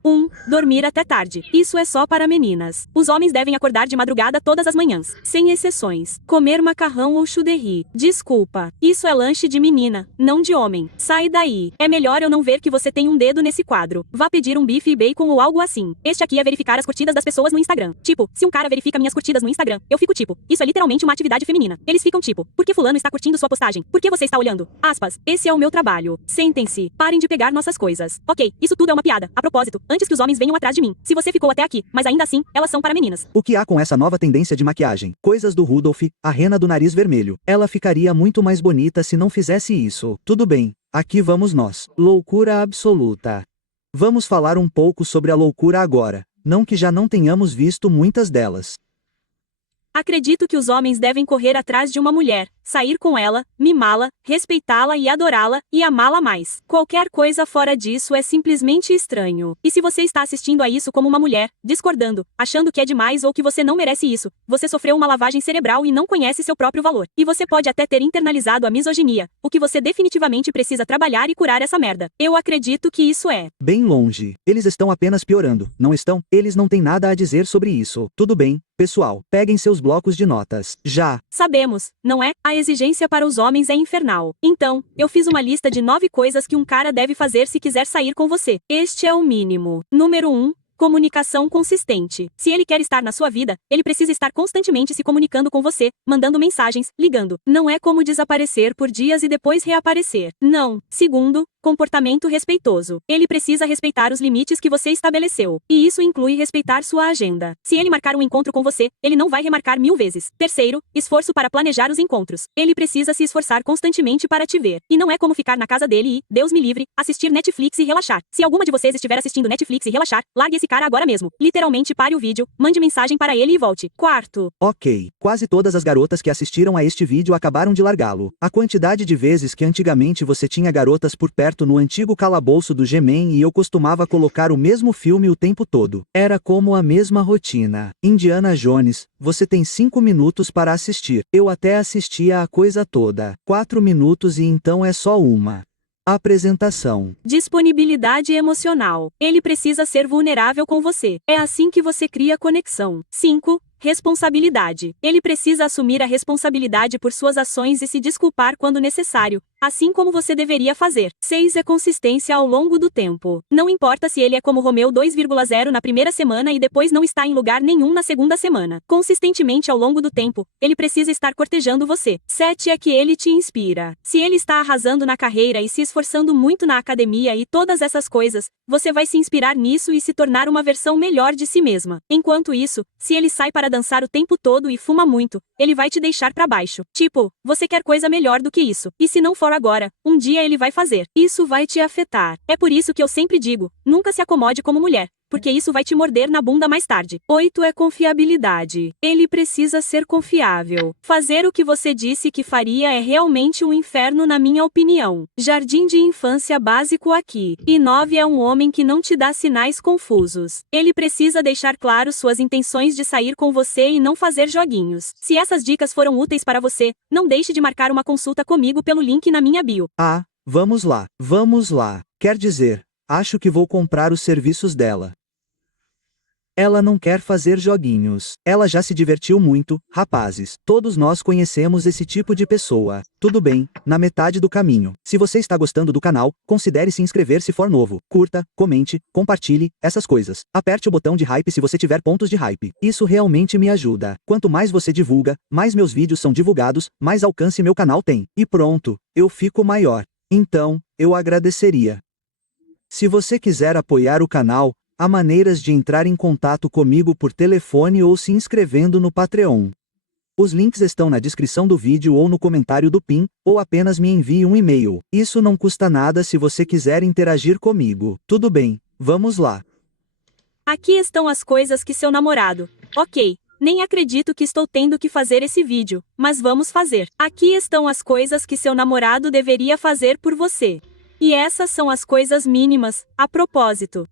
Dormir até tarde. Isso é só para meninas. Os homens devem acordar de madrugada todas as manhãs, sem exceções. Comer macarrão ou chuderri. Desculpa. Isso é lanche de menina, não de homem. Sai daí. É melhor eu não ver que você tem um dedo nesse quadro. Vá pedir um bife e bacon ou algo assim. Este aqui é verificar as curtidas das pessoas no Instagram. Tipo, se um cara verifica minhas curtidas no Instagram, eu fico tipo, isso é literalmente uma atividade feminina. Eles ficam tipo, por que fulano está curtindo sua postagem? Por que você está olhando? Aspas, esse é o meu trabalho. Sentem-se. Parem de pegar nossas coisas. Ok, isso tudo é uma piada. A propósito, antes que os homens venham atrás de mim. Se você ficou até aqui, mas ainda assim, elas são para meninas. O que há com essa nova tendência de maquiagem? Coisas do Rudolph, a rena do nariz vermelho. Ela ficaria muito mais bonita se não fizesse isso. Tudo bem, aqui vamos nós. Loucura absoluta. Vamos falar um pouco sobre a loucura agora. Não que já não tenhamos visto muitas delas. Acredito que os homens devem correr atrás de uma mulher, sair com ela, mimá-la, respeitá-la e adorá-la, e amá-la mais. Qualquer coisa fora disso é simplesmente estranho. E se você está assistindo a isso como uma mulher, discordando, achando que é demais ou que você não merece isso, você sofreu uma lavagem cerebral e não conhece seu próprio valor. E você pode até ter internalizado a misoginia, o que você definitivamente precisa trabalhar e curar essa merda. Eu acredito que isso é. Bem longe. Eles estão apenas piorando, não estão? Eles não têm nada a dizer sobre isso. Tudo bem, pessoal, peguem seus blocos de notas. Já. Sabemos, não é? A exigência para os homens é infernal. Então, eu fiz uma lista de 9 coisas que um cara deve fazer se quiser sair com você. Este é o mínimo. Número 1. Comunicação consistente. Se ele quer estar na sua vida, ele precisa estar constantemente se comunicando com você, mandando mensagens, ligando. Não é como desaparecer por dias e depois reaparecer. Não. Segundo, comportamento respeitoso. Ele precisa respeitar os limites que você estabeleceu. E isso inclui respeitar sua agenda. Se ele marcar um encontro com você, ele não vai remarcar 1000 vezes. Terceiro, esforço para planejar os encontros. Ele precisa se esforçar constantemente para te ver. E não é como ficar na casa dele e, Deus me livre, assistir Netflix e relaxar. Se alguma de vocês estiver assistindo Netflix e relaxar, largue esse cara agora mesmo. Literalmente pare o vídeo, mande mensagem para ele e volte. Quarto. Ok, quase todas as garotas que assistiram a este vídeo acabaram de largá-lo. A quantidade de vezes que antigamente você tinha garotas por perto no antigo calabouço do Gmail e eu costumava colocar o mesmo filme o tempo todo. Era como a mesma rotina. Indiana Jones, você tem 5 minutos para assistir. Eu até assistia a coisa toda. 4 minutos e então é só uma. Apresentação. Disponibilidade emocional. Ele precisa ser vulnerável com você. É assim que você cria conexão. 5. Responsabilidade. Ele precisa assumir a responsabilidade por suas ações e se desculpar quando necessário, assim como você deveria fazer. 6 é consistência ao longo do tempo. Não importa se ele é como Romeu 2,0 na primeira semana e depois não está em lugar nenhum na segunda semana. Consistentemente ao longo do tempo, ele precisa estar cortejando você. 7 é que ele te inspira. Se ele está arrasando na carreira e se esforçando muito na academia e todas essas coisas, você vai se inspirar nisso e se tornar uma versão melhor de si mesma. Enquanto isso, se ele sai para dançar o tempo todo e fuma muito, ele vai te deixar pra baixo. Tipo, você quer coisa melhor do que isso. E se não for agora, um dia ele vai fazer. Isso vai te afetar. É por isso que eu sempre digo, nunca se acomode como mulher, porque isso vai te morder na bunda mais tarde. 8 é confiabilidade. Ele precisa ser confiável. Fazer o que você disse que faria é realmente um inferno na minha opinião. Jardim de infância básico aqui. E 9 é um homem que não te dá sinais confusos. Ele precisa deixar claro suas intenções de sair com você e não fazer joguinhos. Se essas dicas foram úteis para você, não deixe de marcar uma consulta comigo pelo link na minha bio. Ah, vamos lá. Vamos lá. Quer dizer, acho que vou comprar os serviços dela. Ela não quer fazer joguinhos. Ela já se divertiu muito, rapazes. Todos nós conhecemos esse tipo de pessoa. Tudo bem, na metade do caminho. Se você está gostando do canal, considere se inscrever se for novo. Curta, comente, compartilhe, essas coisas. Aperte o botão de hype se você tiver pontos de hype. Isso realmente me ajuda. Quanto mais você divulga, mais meus vídeos são divulgados, mais alcance meu canal tem. E pronto, eu fico maior. Então, eu agradeceria. Se você quiser apoiar o canal, Há maneiras de entrar em contato comigo por telefone ou se inscrevendo no Patreon. Os links estão na descrição do vídeo ou no comentário do pin, ou apenas me envie um e-mail. Isso não custa nada se você quiser interagir comigo. Tudo bem, vamos lá. Aqui estão as coisas que seu namorado. Ok, nem acredito que estou tendo que fazer esse vídeo, mas vamos fazer. Aqui estão as coisas que seu namorado deveria fazer por você. E essas são as coisas mínimas, a propósito.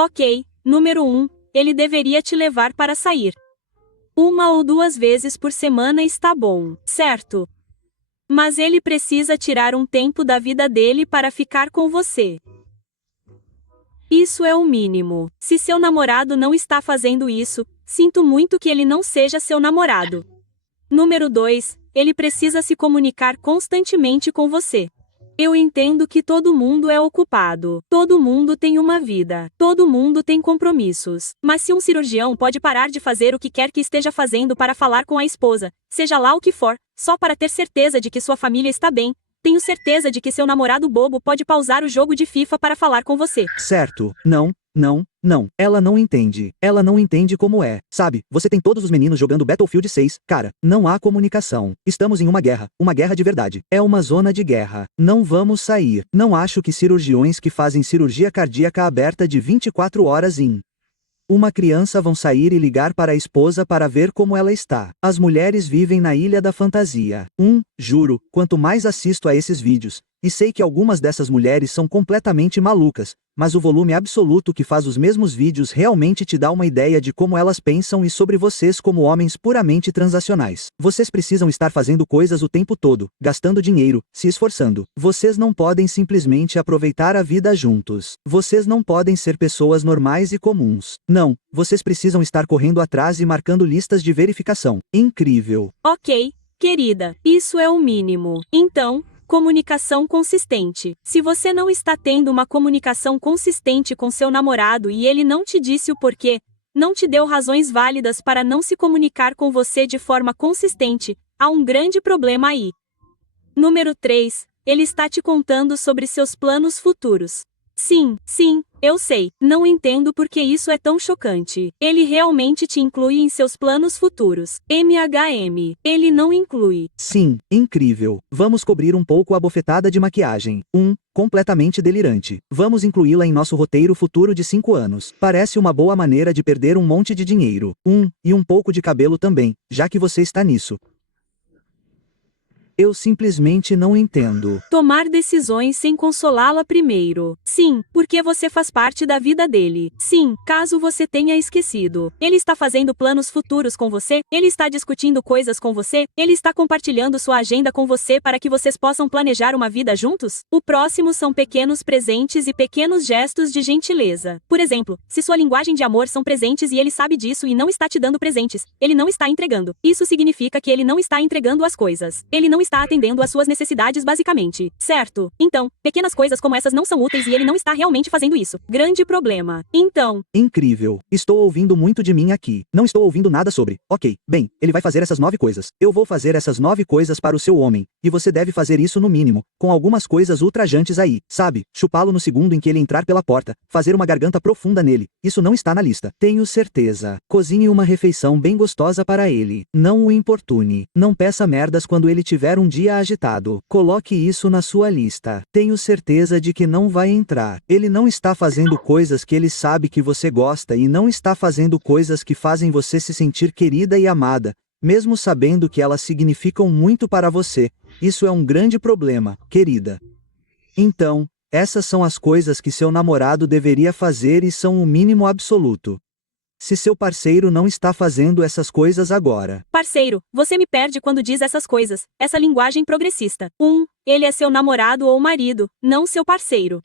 Ok, número 1, ele deveria te levar para sair. 1 ou 2 vezes por semana está bom, certo? Mas ele precisa tirar um tempo da vida dele para ficar com você. Isso é o mínimo. Se seu namorado não está fazendo isso, sinto muito que ele não seja seu namorado. Número 2, ele precisa se comunicar constantemente com você. Eu entendo que todo mundo é ocupado, todo mundo tem uma vida, todo mundo tem compromissos. Mas se um cirurgião pode parar de fazer o que quer que esteja fazendo para falar com a esposa, seja lá o que for, só para ter certeza de que sua família está bem, tenho certeza de que seu namorado bobo pode pausar o jogo de FIFA para falar com você. Certo, não. Ela não entende. Ela não entende como é. Sabe, você tem todos os meninos jogando Battlefield 6. Cara, não há comunicação. Estamos em uma guerra de verdade. É uma zona de guerra. Não vamos sair. Não acho que cirurgiões que fazem cirurgia cardíaca aberta de 24 horas em uma criança vão sair e ligar para a esposa para ver como ela está. As mulheres vivem na ilha da fantasia. Juro, quanto mais assisto a esses vídeos, e sei que algumas dessas mulheres são completamente malucas, mas o volume absoluto que faz os mesmos vídeos realmente te dá uma ideia de como elas pensam e sobre vocês como homens puramente transacionais. Vocês precisam estar fazendo coisas o tempo todo, gastando dinheiro, se esforçando. Vocês não podem simplesmente aproveitar a vida juntos. Vocês não podem ser pessoas normais e comuns. Não, vocês precisam estar correndo atrás e marcando listas de verificação. Incrível. Ok, querida, isso é o mínimo. Então, comunicação consistente. Se você não está tendo uma comunicação consistente com seu namorado e ele não te disse o porquê, não te deu razões válidas para não se comunicar com você de forma consistente, há um grande problema aí. Número 3, ele está te contando sobre seus planos futuros. Sim, eu sei, não entendo porque isso é tão chocante. Ele realmente te inclui em seus planos futuros. Ele não inclui. Sim, incrível. Vamos cobrir um pouco a bofetada de maquiagem. Completamente delirante. Vamos incluí-la em nosso roteiro futuro de 5 anos. Parece uma boa maneira de perder um monte de dinheiro. E um pouco de cabelo também, já que você está nisso. Eu simplesmente não entendo. Tomar decisões sem consolá-la primeiro. Sim, porque você faz parte da vida dele. Sim, caso você tenha esquecido. Ele está fazendo planos futuros com você, ele está discutindo coisas com você, ele está compartilhando sua agenda com você para que vocês possam planejar uma vida juntos? O próximo são pequenos presentes e pequenos gestos de gentileza. Por exemplo, se sua linguagem de amor são presentes e ele sabe disso e não está te dando presentes, ele não está entregando. Isso significa que ele não está entregando as coisas. Ele não está atendendo às suas necessidades basicamente, certo? Então, pequenas coisas como essas não são úteis e ele não está realmente fazendo isso. Grande problema. Então... Incrível. Estou ouvindo muito de mim aqui. Não estou ouvindo nada sobre. Ok, bem, ele vai fazer essas 9 coisas. Eu vou fazer essas 9 coisas para o seu homem. E você deve fazer isso no mínimo. Com algumas coisas ultrajantes aí, sabe? Chupá-lo no segundo em que ele entrar pela porta. Fazer uma garganta profunda nele. Isso não está na lista. Tenho certeza. Cozinhe uma refeição bem gostosa para ele. Não o importune. Não peça merdas quando ele tiver um dia agitado. Coloque isso na sua lista. Tenho certeza de que não vai entrar. Ele não está fazendo coisas que ele sabe que você gosta e não está fazendo coisas que fazem você se sentir querida e amada, mesmo sabendo que elas significam muito para você. Isso é um grande problema, querida. Então, essas são as coisas que seu namorado deveria fazer e são o mínimo absoluto. Se seu parceiro não está fazendo essas coisas agora. Parceiro, você me perde quando diz essas coisas, essa linguagem progressista. Ele é seu namorado ou marido, não seu parceiro.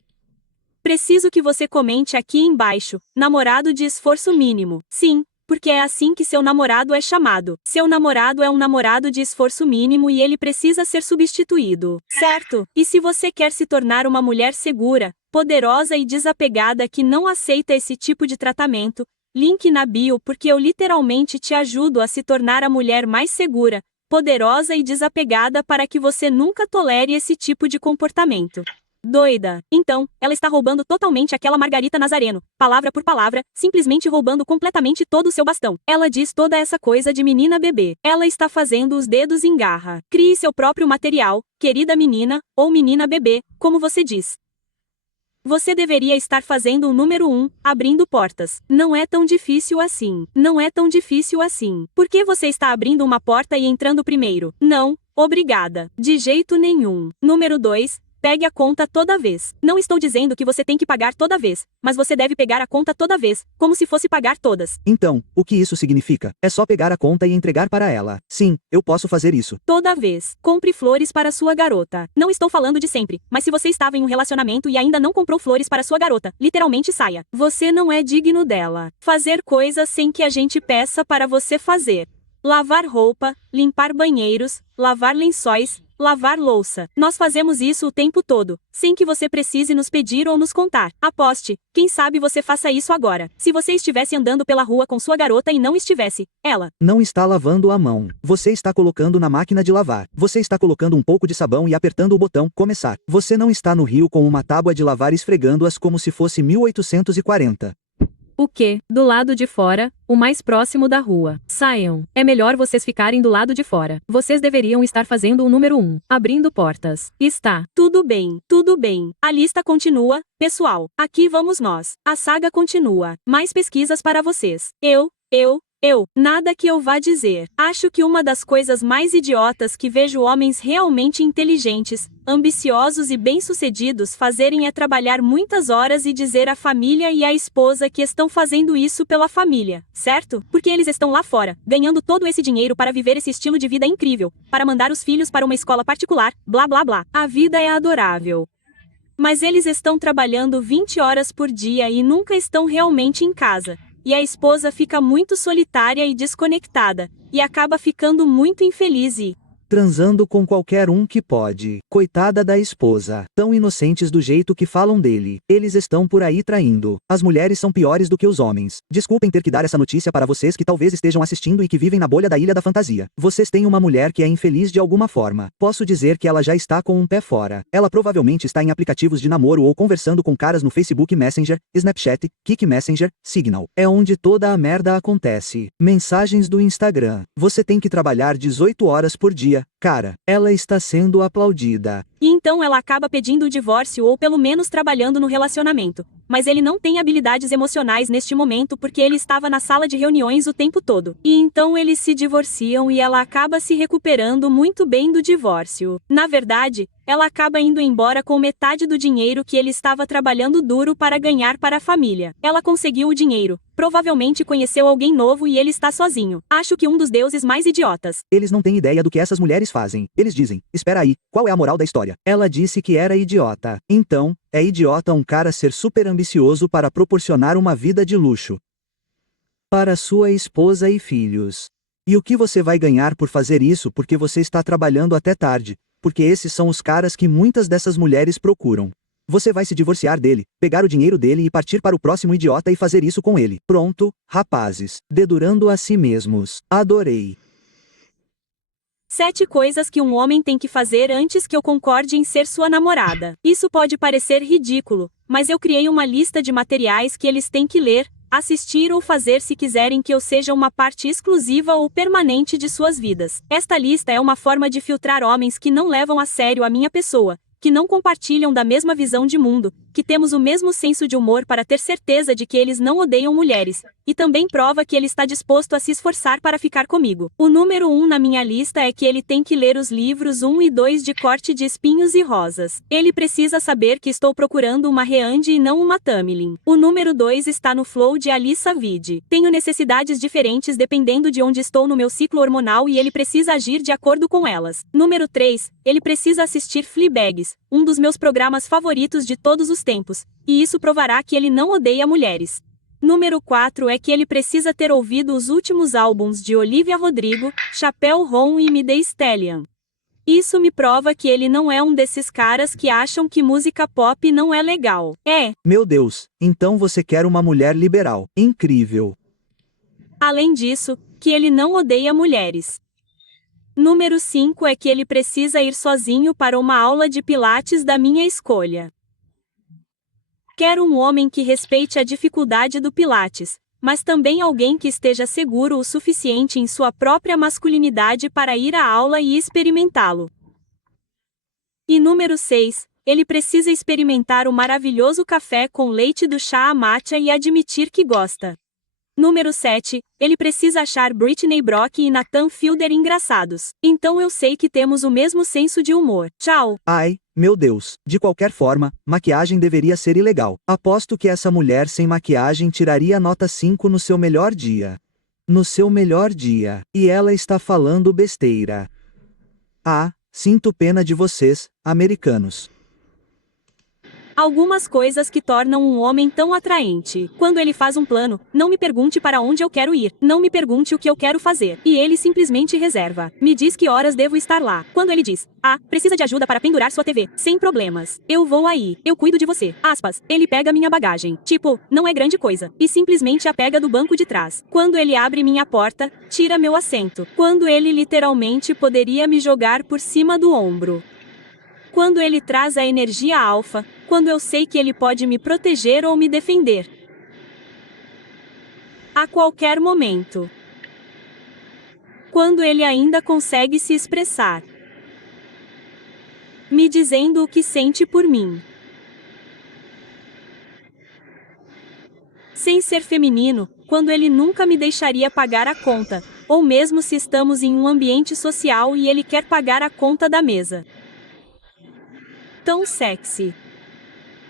Preciso que você comente aqui embaixo, namorado de esforço mínimo. Sim, porque é assim que seu namorado é chamado. Seu namorado é um namorado de esforço mínimo e ele precisa ser substituído, certo? E se você quer se tornar uma mulher segura, poderosa e desapegada que não aceita esse tipo de tratamento, link na bio porque eu literalmente te ajudo a se tornar a mulher mais segura, poderosa e desapegada para que você nunca tolere esse tipo de comportamento. Doida. Então, ela está roubando totalmente aquela Margarita Nazareno, palavra por palavra, simplesmente roubando completamente todo o seu bastão. Ela diz toda essa coisa de menina bebê. Ela está fazendo os dedos em garra. Crie seu próprio material, querida menina, ou menina bebê, como você diz. Você deveria estar fazendo o número 1, abrindo portas. Não é tão difícil assim. Não é tão difícil assim. Por que você está abrindo uma porta e entrando primeiro? Não, obrigada. De jeito nenhum. Número 2. Pegue a conta toda vez. Não estou dizendo que você tem que pagar toda vez, mas você deve pegar a conta toda vez, como se fosse pagar todas. Então, o que isso significa? É só pegar a conta e entregar para ela. Sim, eu posso fazer isso. Toda vez. Compre flores para sua garota. Não estou falando de sempre, mas se você estava em um relacionamento e ainda não comprou flores para sua garota, literalmente saia. Você não é digno dela. Fazer coisas sem que a gente peça para você fazer. Lavar roupa, limpar banheiros, lavar lençóis, lavar louça. Nós fazemos isso o tempo todo, sem que você precise nos pedir ou nos contar. Aposte, quem sabe você faça isso agora. Se você estivesse andando pela rua com sua garota e não estivesse, ela não está lavando a mão. Você está colocando na máquina de lavar. Você está colocando um pouco de sabão e apertando o botão começar. Você não está no rio com uma tábua de lavar esfregando-as como se fosse 1840. O quê? Do lado de fora, o mais próximo da rua. Saiam. É melhor vocês ficarem do lado de fora. Vocês deveriam estar fazendo o número 1, abrindo portas. Está. Tudo bem, tudo bem. A lista continua, pessoal. Aqui vamos nós. A saga continua. Mais pesquisas para vocês. Nada que eu vá dizer. Acho que uma das coisas mais idiotas que vejo homens realmente inteligentes, ambiciosos e bem-sucedidos fazerem é trabalhar muitas horas e dizer à família e à esposa que estão fazendo isso pela família, certo? Porque eles estão lá fora, ganhando todo esse dinheiro para viver esse estilo de vida incrível, para mandar os filhos para uma escola particular, blá blá blá. A vida é adorável. Mas eles estão trabalhando 20 horas por dia e nunca estão realmente em casa. E a esposa fica muito solitária e desconectada, e acaba ficando muito infeliz e transando com qualquer um que pode. Coitada da esposa. Tão inocentes do jeito que falam dele. Eles estão por aí traindo. As mulheres são piores do que os homens. Desculpem ter que dar essa notícia para vocês que talvez estejam assistindo e que vivem na bolha da Ilha da Fantasia. Vocês têm uma mulher que é infeliz de alguma forma. Posso dizer que ela já está com um pé fora. Ela provavelmente está em aplicativos de namoro ou conversando com caras no Facebook Messenger, Snapchat, Kik Messenger, Signal. É onde toda a merda acontece. Mensagens do Instagram. Você tem que trabalhar 18 horas por dia. Cara, ela está sendo aplaudida. E então ela acaba pedindo o divórcio ou pelo menos trabalhando no relacionamento. Mas ele não tem habilidades emocionais neste momento porque ele estava na sala de reuniões o tempo todo. E então eles se divorciam e ela acaba se recuperando muito bem do divórcio. Na verdade, ela acaba indo embora com metade do dinheiro que ele estava trabalhando duro para ganhar para a família. Ela conseguiu o dinheiro. Provavelmente conheceu alguém novo e ele está sozinho. Acho que um dos deuses mais idiotas. Eles não têm ideia do que essas mulheres fazem. Eles dizem, espera aí, qual é a moral da história? Ela disse que era idiota. Então, é idiota um cara ser super ambicioso para proporcionar uma vida de luxo para sua esposa e filhos. E o que você vai ganhar por fazer isso porque você está trabalhando até tarde? Porque esses são os caras que muitas dessas mulheres procuram. Você vai se divorciar dele, pegar o dinheiro dele e partir para o próximo idiota e fazer isso com ele. Pronto, rapazes. Dedurando a si mesmos. Adorei. 7 coisas que um homem tem que fazer antes que eu concorde em ser sua namorada. Isso pode parecer ridículo, mas eu criei uma lista de materiais que eles têm que ler, assistir ou fazer se quiserem que eu seja uma parte exclusiva ou permanente de suas vidas. Esta lista é uma forma de filtrar homens que não levam a sério a minha pessoa, que não compartilham da mesma visão de mundo, que temos o mesmo senso de humor para ter certeza de que eles não odeiam mulheres, e também prova que ele está disposto a se esforçar para ficar comigo. O número 1 na minha lista é que ele tem que ler os livros 1 e 2 de Corte de Espinhos e Rosas. Ele precisa saber que estou procurando uma Reande e não uma Tamilin. O número 2 está no Flow de Alissa Vide. Tenho necessidades diferentes dependendo de onde estou no meu ciclo hormonal e ele precisa agir de acordo com elas. Número 3, ele precisa assistir Fleabags, um dos meus programas favoritos de todos os tempos, e isso provará que ele não odeia mulheres. Número 4 é que ele precisa ter ouvido os últimos álbuns de Olivia Rodrigo, Chappell Roan e Me The Stallion. Isso me prova que ele não é um desses caras que acham que música pop não é legal. Meu Deus, então você quer uma mulher liberal. Incrível. Além disso, que ele não odeia mulheres. Número 5 é que ele precisa ir sozinho para uma aula de pilates da minha escolha. Quero um homem que respeite a dificuldade do Pilates, mas também alguém que esteja seguro o suficiente em sua própria masculinidade para ir à aula e experimentá-lo. E número 6. Ele precisa experimentar o maravilhoso café com leite do chá matcha e admitir que gosta. Número 7. Ele precisa achar Brittany Brock e Nathan Fielder engraçados. Então eu sei que temos o mesmo senso de humor. Tchau! Ai, meu Deus. De qualquer forma, maquiagem deveria ser ilegal. Aposto que essa mulher sem maquiagem tiraria nota 5 no seu melhor dia. No seu melhor dia. E ela está falando besteira. Ah, sinto pena de vocês, americanos. Algumas coisas que tornam um homem tão atraente. Quando ele faz um plano, não me pergunte para onde eu quero ir, não me pergunte o que eu quero fazer, e ele simplesmente reserva. Me diz que horas devo estar lá. Quando ele diz, precisa de ajuda para pendurar sua TV, sem problemas. Eu vou aí, eu cuido de você. Aspas, ele pega minha bagagem. Tipo, não é grande coisa. E simplesmente a pega do banco de trás. Quando ele abre minha porta, tira meu assento. Quando ele literalmente poderia me jogar por cima do ombro. Quando ele traz a energia alfa, quando eu sei que ele pode me proteger ou me defender. A qualquer momento. Quando ele ainda consegue se expressar. Me dizendo o que sente por mim. Sem ser feminino, quando ele nunca me deixaria pagar a conta, ou mesmo se estamos em um ambiente social e ele quer pagar a conta da mesa. Tão sexy.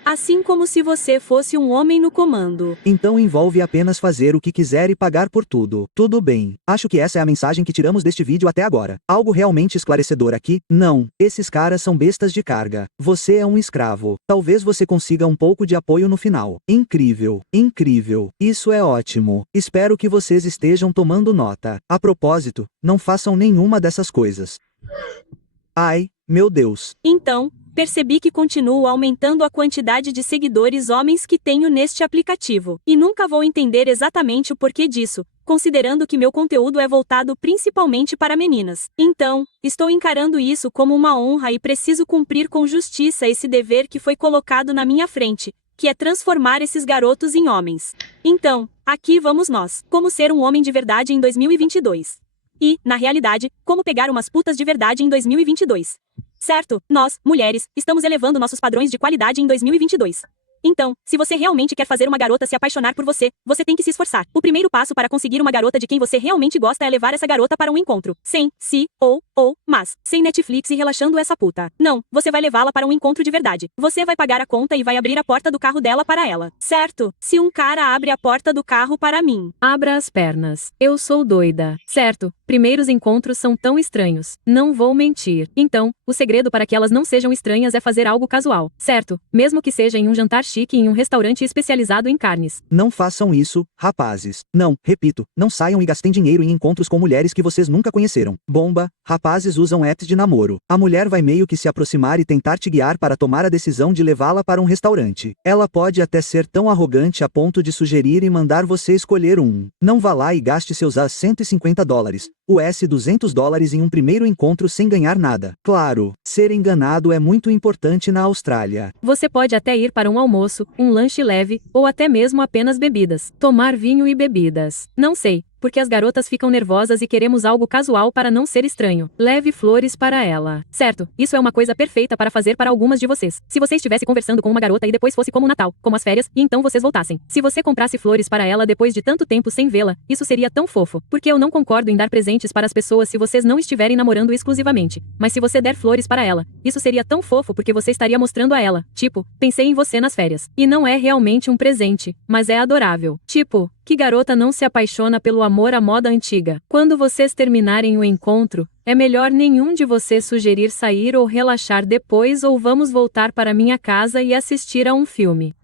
Assim como se você fosse um homem no comando. Então envolve apenas fazer o que quiser e pagar por tudo. Tudo bem. Acho que essa é a mensagem que tiramos deste vídeo até agora. Algo realmente esclarecedor aqui? Não. Esses caras são bestas de carga. Você é um escravo. Talvez você consiga um pouco de apoio no final. Incrível. Incrível. Isso é ótimo. Espero que vocês estejam tomando nota. A propósito, não façam nenhuma dessas coisas. Ai, meu Deus. Então, percebi que continuo aumentando a quantidade de seguidores homens que tenho neste aplicativo. E nunca vou entender exatamente o porquê disso, considerando que meu conteúdo é voltado principalmente para meninas. Então, estou encarando isso como uma honra e preciso cumprir com justiça esse dever que foi colocado na minha frente, que é transformar esses garotos em homens. Então, aqui vamos nós. Como ser um homem de verdade em 2022. E, na realidade, como pegar umas putas de verdade em 2022. Certo, nós, mulheres, estamos elevando nossos padrões de qualidade em 2022. Então, se você realmente quer fazer uma garota se apaixonar por você, você tem que se esforçar. O primeiro passo para conseguir uma garota de quem você realmente gosta é levar essa garota para um encontro. Sem, se, ou, mas. Sem Netflix e relaxando essa puta. Não, você vai levá-la para um encontro de verdade. Você vai pagar a conta e vai abrir a porta do carro dela para ela. Certo? Se um cara abre a porta do carro para mim. Abra as pernas. Eu sou doida. Certo, primeiros encontros são tão estranhos. Não vou mentir. Então, o segredo para que elas não sejam estranhas é fazer algo casual. Certo? Mesmo que seja em um jantar chique em um restaurante especializado em carnes. Não façam isso, rapazes. Não, repito, não saiam e gastem dinheiro em encontros com mulheres que vocês nunca conheceram. Bomba, rapazes usam apps de namoro. A mulher vai meio que se aproximar e tentar te guiar para tomar a decisão de levá-la para um restaurante. Ela pode até ser tão arrogante a ponto de sugerir e mandar você escolher um. Não vá lá e gaste seus $150, $200 em um primeiro encontro sem ganhar nada. Claro, ser enganado é muito importante na Austrália. Você pode até ir para um almoço, um lanche leve, ou até mesmo apenas bebidas. Tomar vinho e bebidas. Não sei, porque as garotas ficam nervosas e queremos algo casual para não ser estranho. Leve flores para ela. Certo, isso é uma coisa perfeita para fazer para algumas de vocês. Se você estivesse conversando com uma garota e depois fosse como o Natal, como as férias, e então vocês voltassem. Se você comprasse flores para ela depois de tanto tempo sem vê-la, isso seria tão fofo. Porque eu não concordo em dar presentes para as pessoas se vocês não estiverem namorando exclusivamente. Mas se você der flores para ela, isso seria tão fofo porque você estaria mostrando a ela, tipo, pensei em você nas férias. E não é realmente um presente, mas é adorável. Tipo, que garota não se apaixona pelo amor à moda antiga? Quando vocês terminarem o encontro, é melhor nenhum de vocês sugerir sair ou relaxar depois ou vamos voltar para minha casa e assistir a um filme.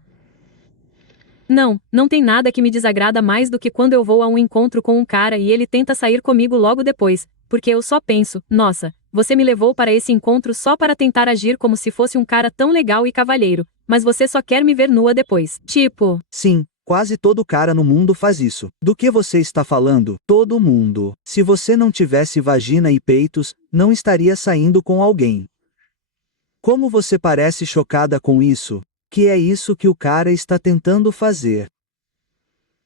Não, não tem nada que me desagrada mais do que quando eu vou a um encontro com um cara e ele tenta sair comigo logo depois, porque eu só penso, nossa, você me levou para esse encontro só para tentar agir como se fosse um cara tão legal e cavalheiro, mas você só quer me ver nua depois. Tipo. Sim. Quase todo cara no mundo faz isso. Do que você está falando? Todo mundo. Se você não tivesse vagina e peitos, não estaria saindo com alguém. Como você parece chocada com isso? Que é isso que o cara está tentando fazer.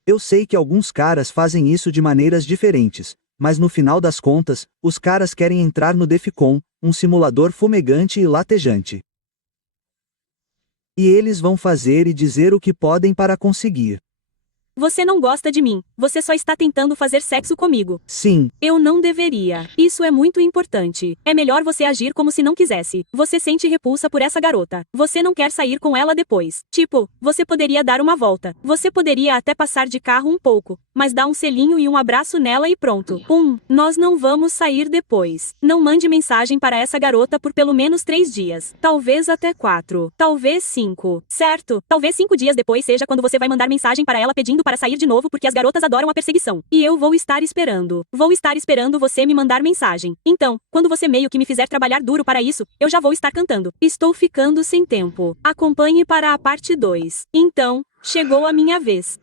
Eu sei que alguns caras fazem isso de maneiras diferentes, mas no final das contas, os caras querem entrar no Defcon, um simulador fumegante e latejante. E eles vão fazer e dizer o que podem para conseguir. Você não gosta de mim, você só está tentando fazer sexo comigo. Sim, Eu não deveria. Isso é muito importante. É melhor você agir como se não quisesse. Você sente repulsa por essa garota. Você não quer sair com ela depois. Tipo, você poderia dar uma volta. Você poderia até passar de carro um pouco. Mas dá um selinho e um abraço nela e pronto. Nós não vamos sair depois. Não mande mensagem para essa garota por pelo menos 3 dias. Talvez até 4. Talvez 5. Certo? Talvez 5 dias depois seja quando você vai mandar mensagem para ela pedindo para sair de novo porque as garotas adoram a perseguição. E eu vou estar esperando. Vou estar esperando você me mandar mensagem. Então, quando você meio que me fizer trabalhar duro para isso, eu já vou estar cantando. Estou ficando sem tempo. Acompanhe para a parte 2. Então, chegou a minha vez.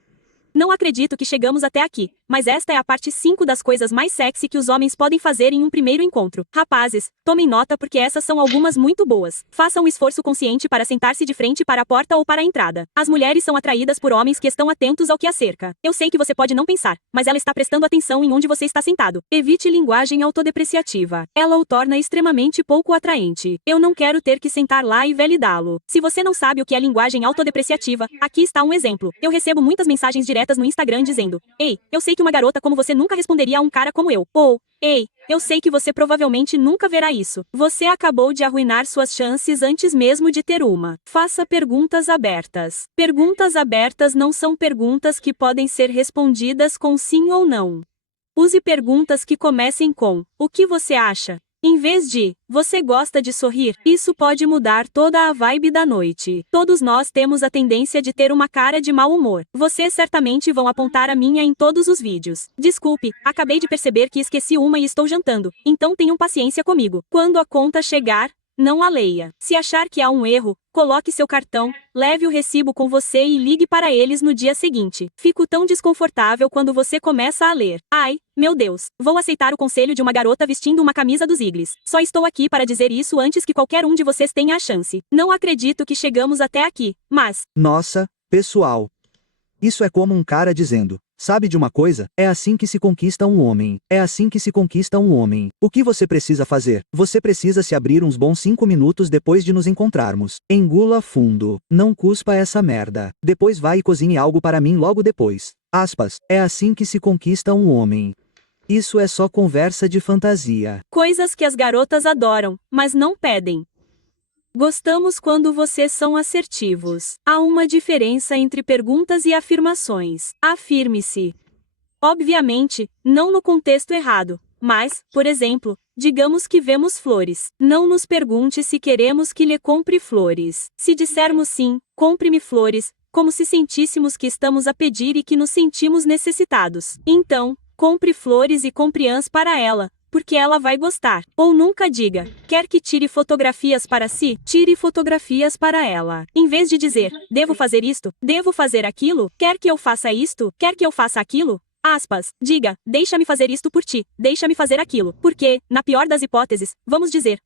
Não acredito que chegamos até aqui, mas esta é a parte 5 das coisas mais sexy que os homens podem fazer em um primeiro encontro. Rapazes, tomem nota porque essas são algumas muito boas. Façam um esforço consciente para sentar-se de frente para a porta ou para a entrada. As mulheres são atraídas por homens que estão atentos ao que a cerca. Eu sei que você pode não pensar, mas ela está prestando atenção em onde você está sentado. Evite linguagem autodepreciativa. Ela o torna extremamente pouco atraente. Eu não quero ter que sentar lá e validá-lo. Se você não sabe o que é linguagem autodepreciativa, aqui está um exemplo. Eu recebo muitas mensagens diretas no Instagram dizendo: "Ei, eu sei que uma garota como você nunca responderia a um cara como eu." Ou: "Ei, eu sei que você provavelmente nunca verá isso. Você acabou de arruinar suas chances antes mesmo de ter uma." Faça perguntas abertas. Perguntas abertas não são perguntas que podem ser respondidas com sim ou não. Use perguntas que comecem com: "O que você acha?" Em vez de: "Você gosta de sorrir?" Isso pode mudar toda a vibe da noite. Todos nós temos a tendência de ter uma cara de mau humor. Vocês certamente vão apontar a minha em todos os vídeos. Desculpe, acabei de perceber que esqueci uma e estou jantando. Então tenham paciência comigo. Quando a conta chegar, não a leia. Se achar que há um erro, coloque seu cartão, leve o recibo com você e ligue para eles no dia seguinte. Fico tão desconfortável quando você começa a ler. Ai, meu Deus, vou aceitar o conselho de uma garota vestindo uma camisa dos Eagles. Só estou aqui para dizer isso antes que qualquer um de vocês tenha a chance. Não acredito que chegamos até aqui, mas... nossa, pessoal. Isso é como um cara dizendo: "Sabe de uma coisa? É assim que se conquista um homem. É assim que se conquista um homem." O que você precisa fazer? Você precisa se abrir uns bons 5 minutos depois de nos encontrarmos. Engula fundo. Não cuspa essa merda. Depois vai e cozinhe algo para mim logo depois. Aspas. É assim que se conquista um homem. Isso é só conversa de fantasia. Coisas que as garotas adoram, mas não pedem. Gostamos quando vocês são assertivos. Há uma diferença entre perguntas e afirmações. Afirme-se. Obviamente, não no contexto errado, mas, por exemplo, digamos que vemos flores. Não nos pergunte se queremos que lhe compre flores. Se dissermos sim, compre-me flores, como se sentíssemos que estamos a pedir e que nos sentimos necessitados. Então, compre flores e compre-as para ela, porque ela vai gostar. Ou nunca diga: "Quer que tire fotografias para si?" Tire fotografias para ela. Em vez de dizer: "Devo fazer isto? Devo fazer aquilo? Quer que eu faça isto? Quer que eu faça aquilo?" Aspas. Diga: "Deixa-me fazer isto por ti. Deixa-me fazer aquilo." Porque, na pior das hipóteses, vamos dizer: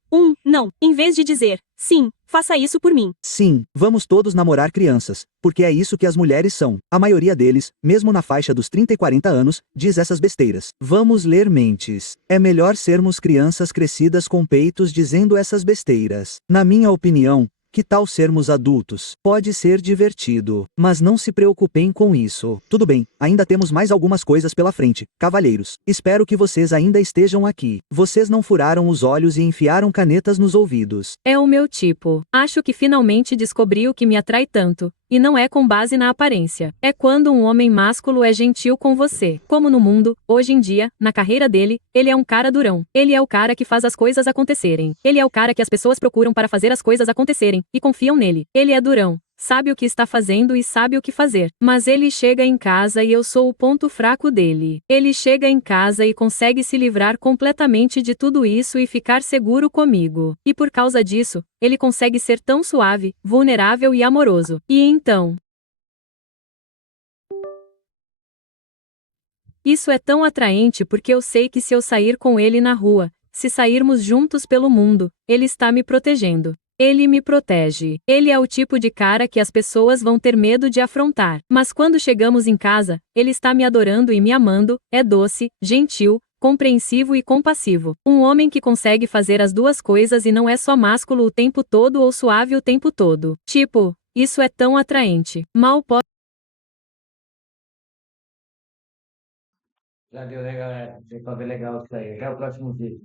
não, em vez de dizer: "Sim, faça isso por mim." Sim, vamos todos namorar crianças, porque é isso que as mulheres são. A maioria deles, mesmo na faixa dos 30 e 40 anos, diz essas besteiras. Vamos ler mentes. É melhor sermos crianças crescidas com peitos dizendo essas besteiras. Na minha opinião, que tal sermos adultos? Pode ser divertido, mas não se preocupem com isso. Tudo bem, ainda temos mais algumas coisas pela frente, cavalheiros. Espero que vocês ainda estejam aqui. Vocês não furaram os olhos e enfiaram canetas nos ouvidos. É o meu tipo. Acho que finalmente descobri o que me atrai tanto. E não é com base na aparência. É quando um homem másculo é gentil com você. Como no mundo, hoje em dia, na carreira dele, ele é um cara durão. Ele é o cara que faz as coisas acontecerem. Ele é o cara que as pessoas procuram para fazer as coisas acontecerem, e confiam nele. Ele é durão. Sabe o que está fazendo e sabe o que fazer. Mas ele chega em casa e eu sou o ponto fraco dele. Ele chega em casa e consegue se livrar completamente de tudo isso e ficar seguro comigo. E por causa disso, ele consegue ser tão suave, vulnerável e amoroso. E então... isso é tão atraente porque eu sei que se eu sair com ele na rua, se sairmos juntos pelo mundo, ele está me protegendo. Ele me protege. Ele é o tipo de cara que as pessoas vão ter medo de afrontar. Mas quando chegamos em casa, ele está me adorando e me amando, é doce, gentil, compreensivo e compassivo. Um homem que consegue fazer as duas coisas e não é só másculo o tempo todo ou suave o tempo todo. Tipo, isso é tão atraente. Mal posso. Já deu, né, galera? Foi legal isso aí. Até o próximo vídeo.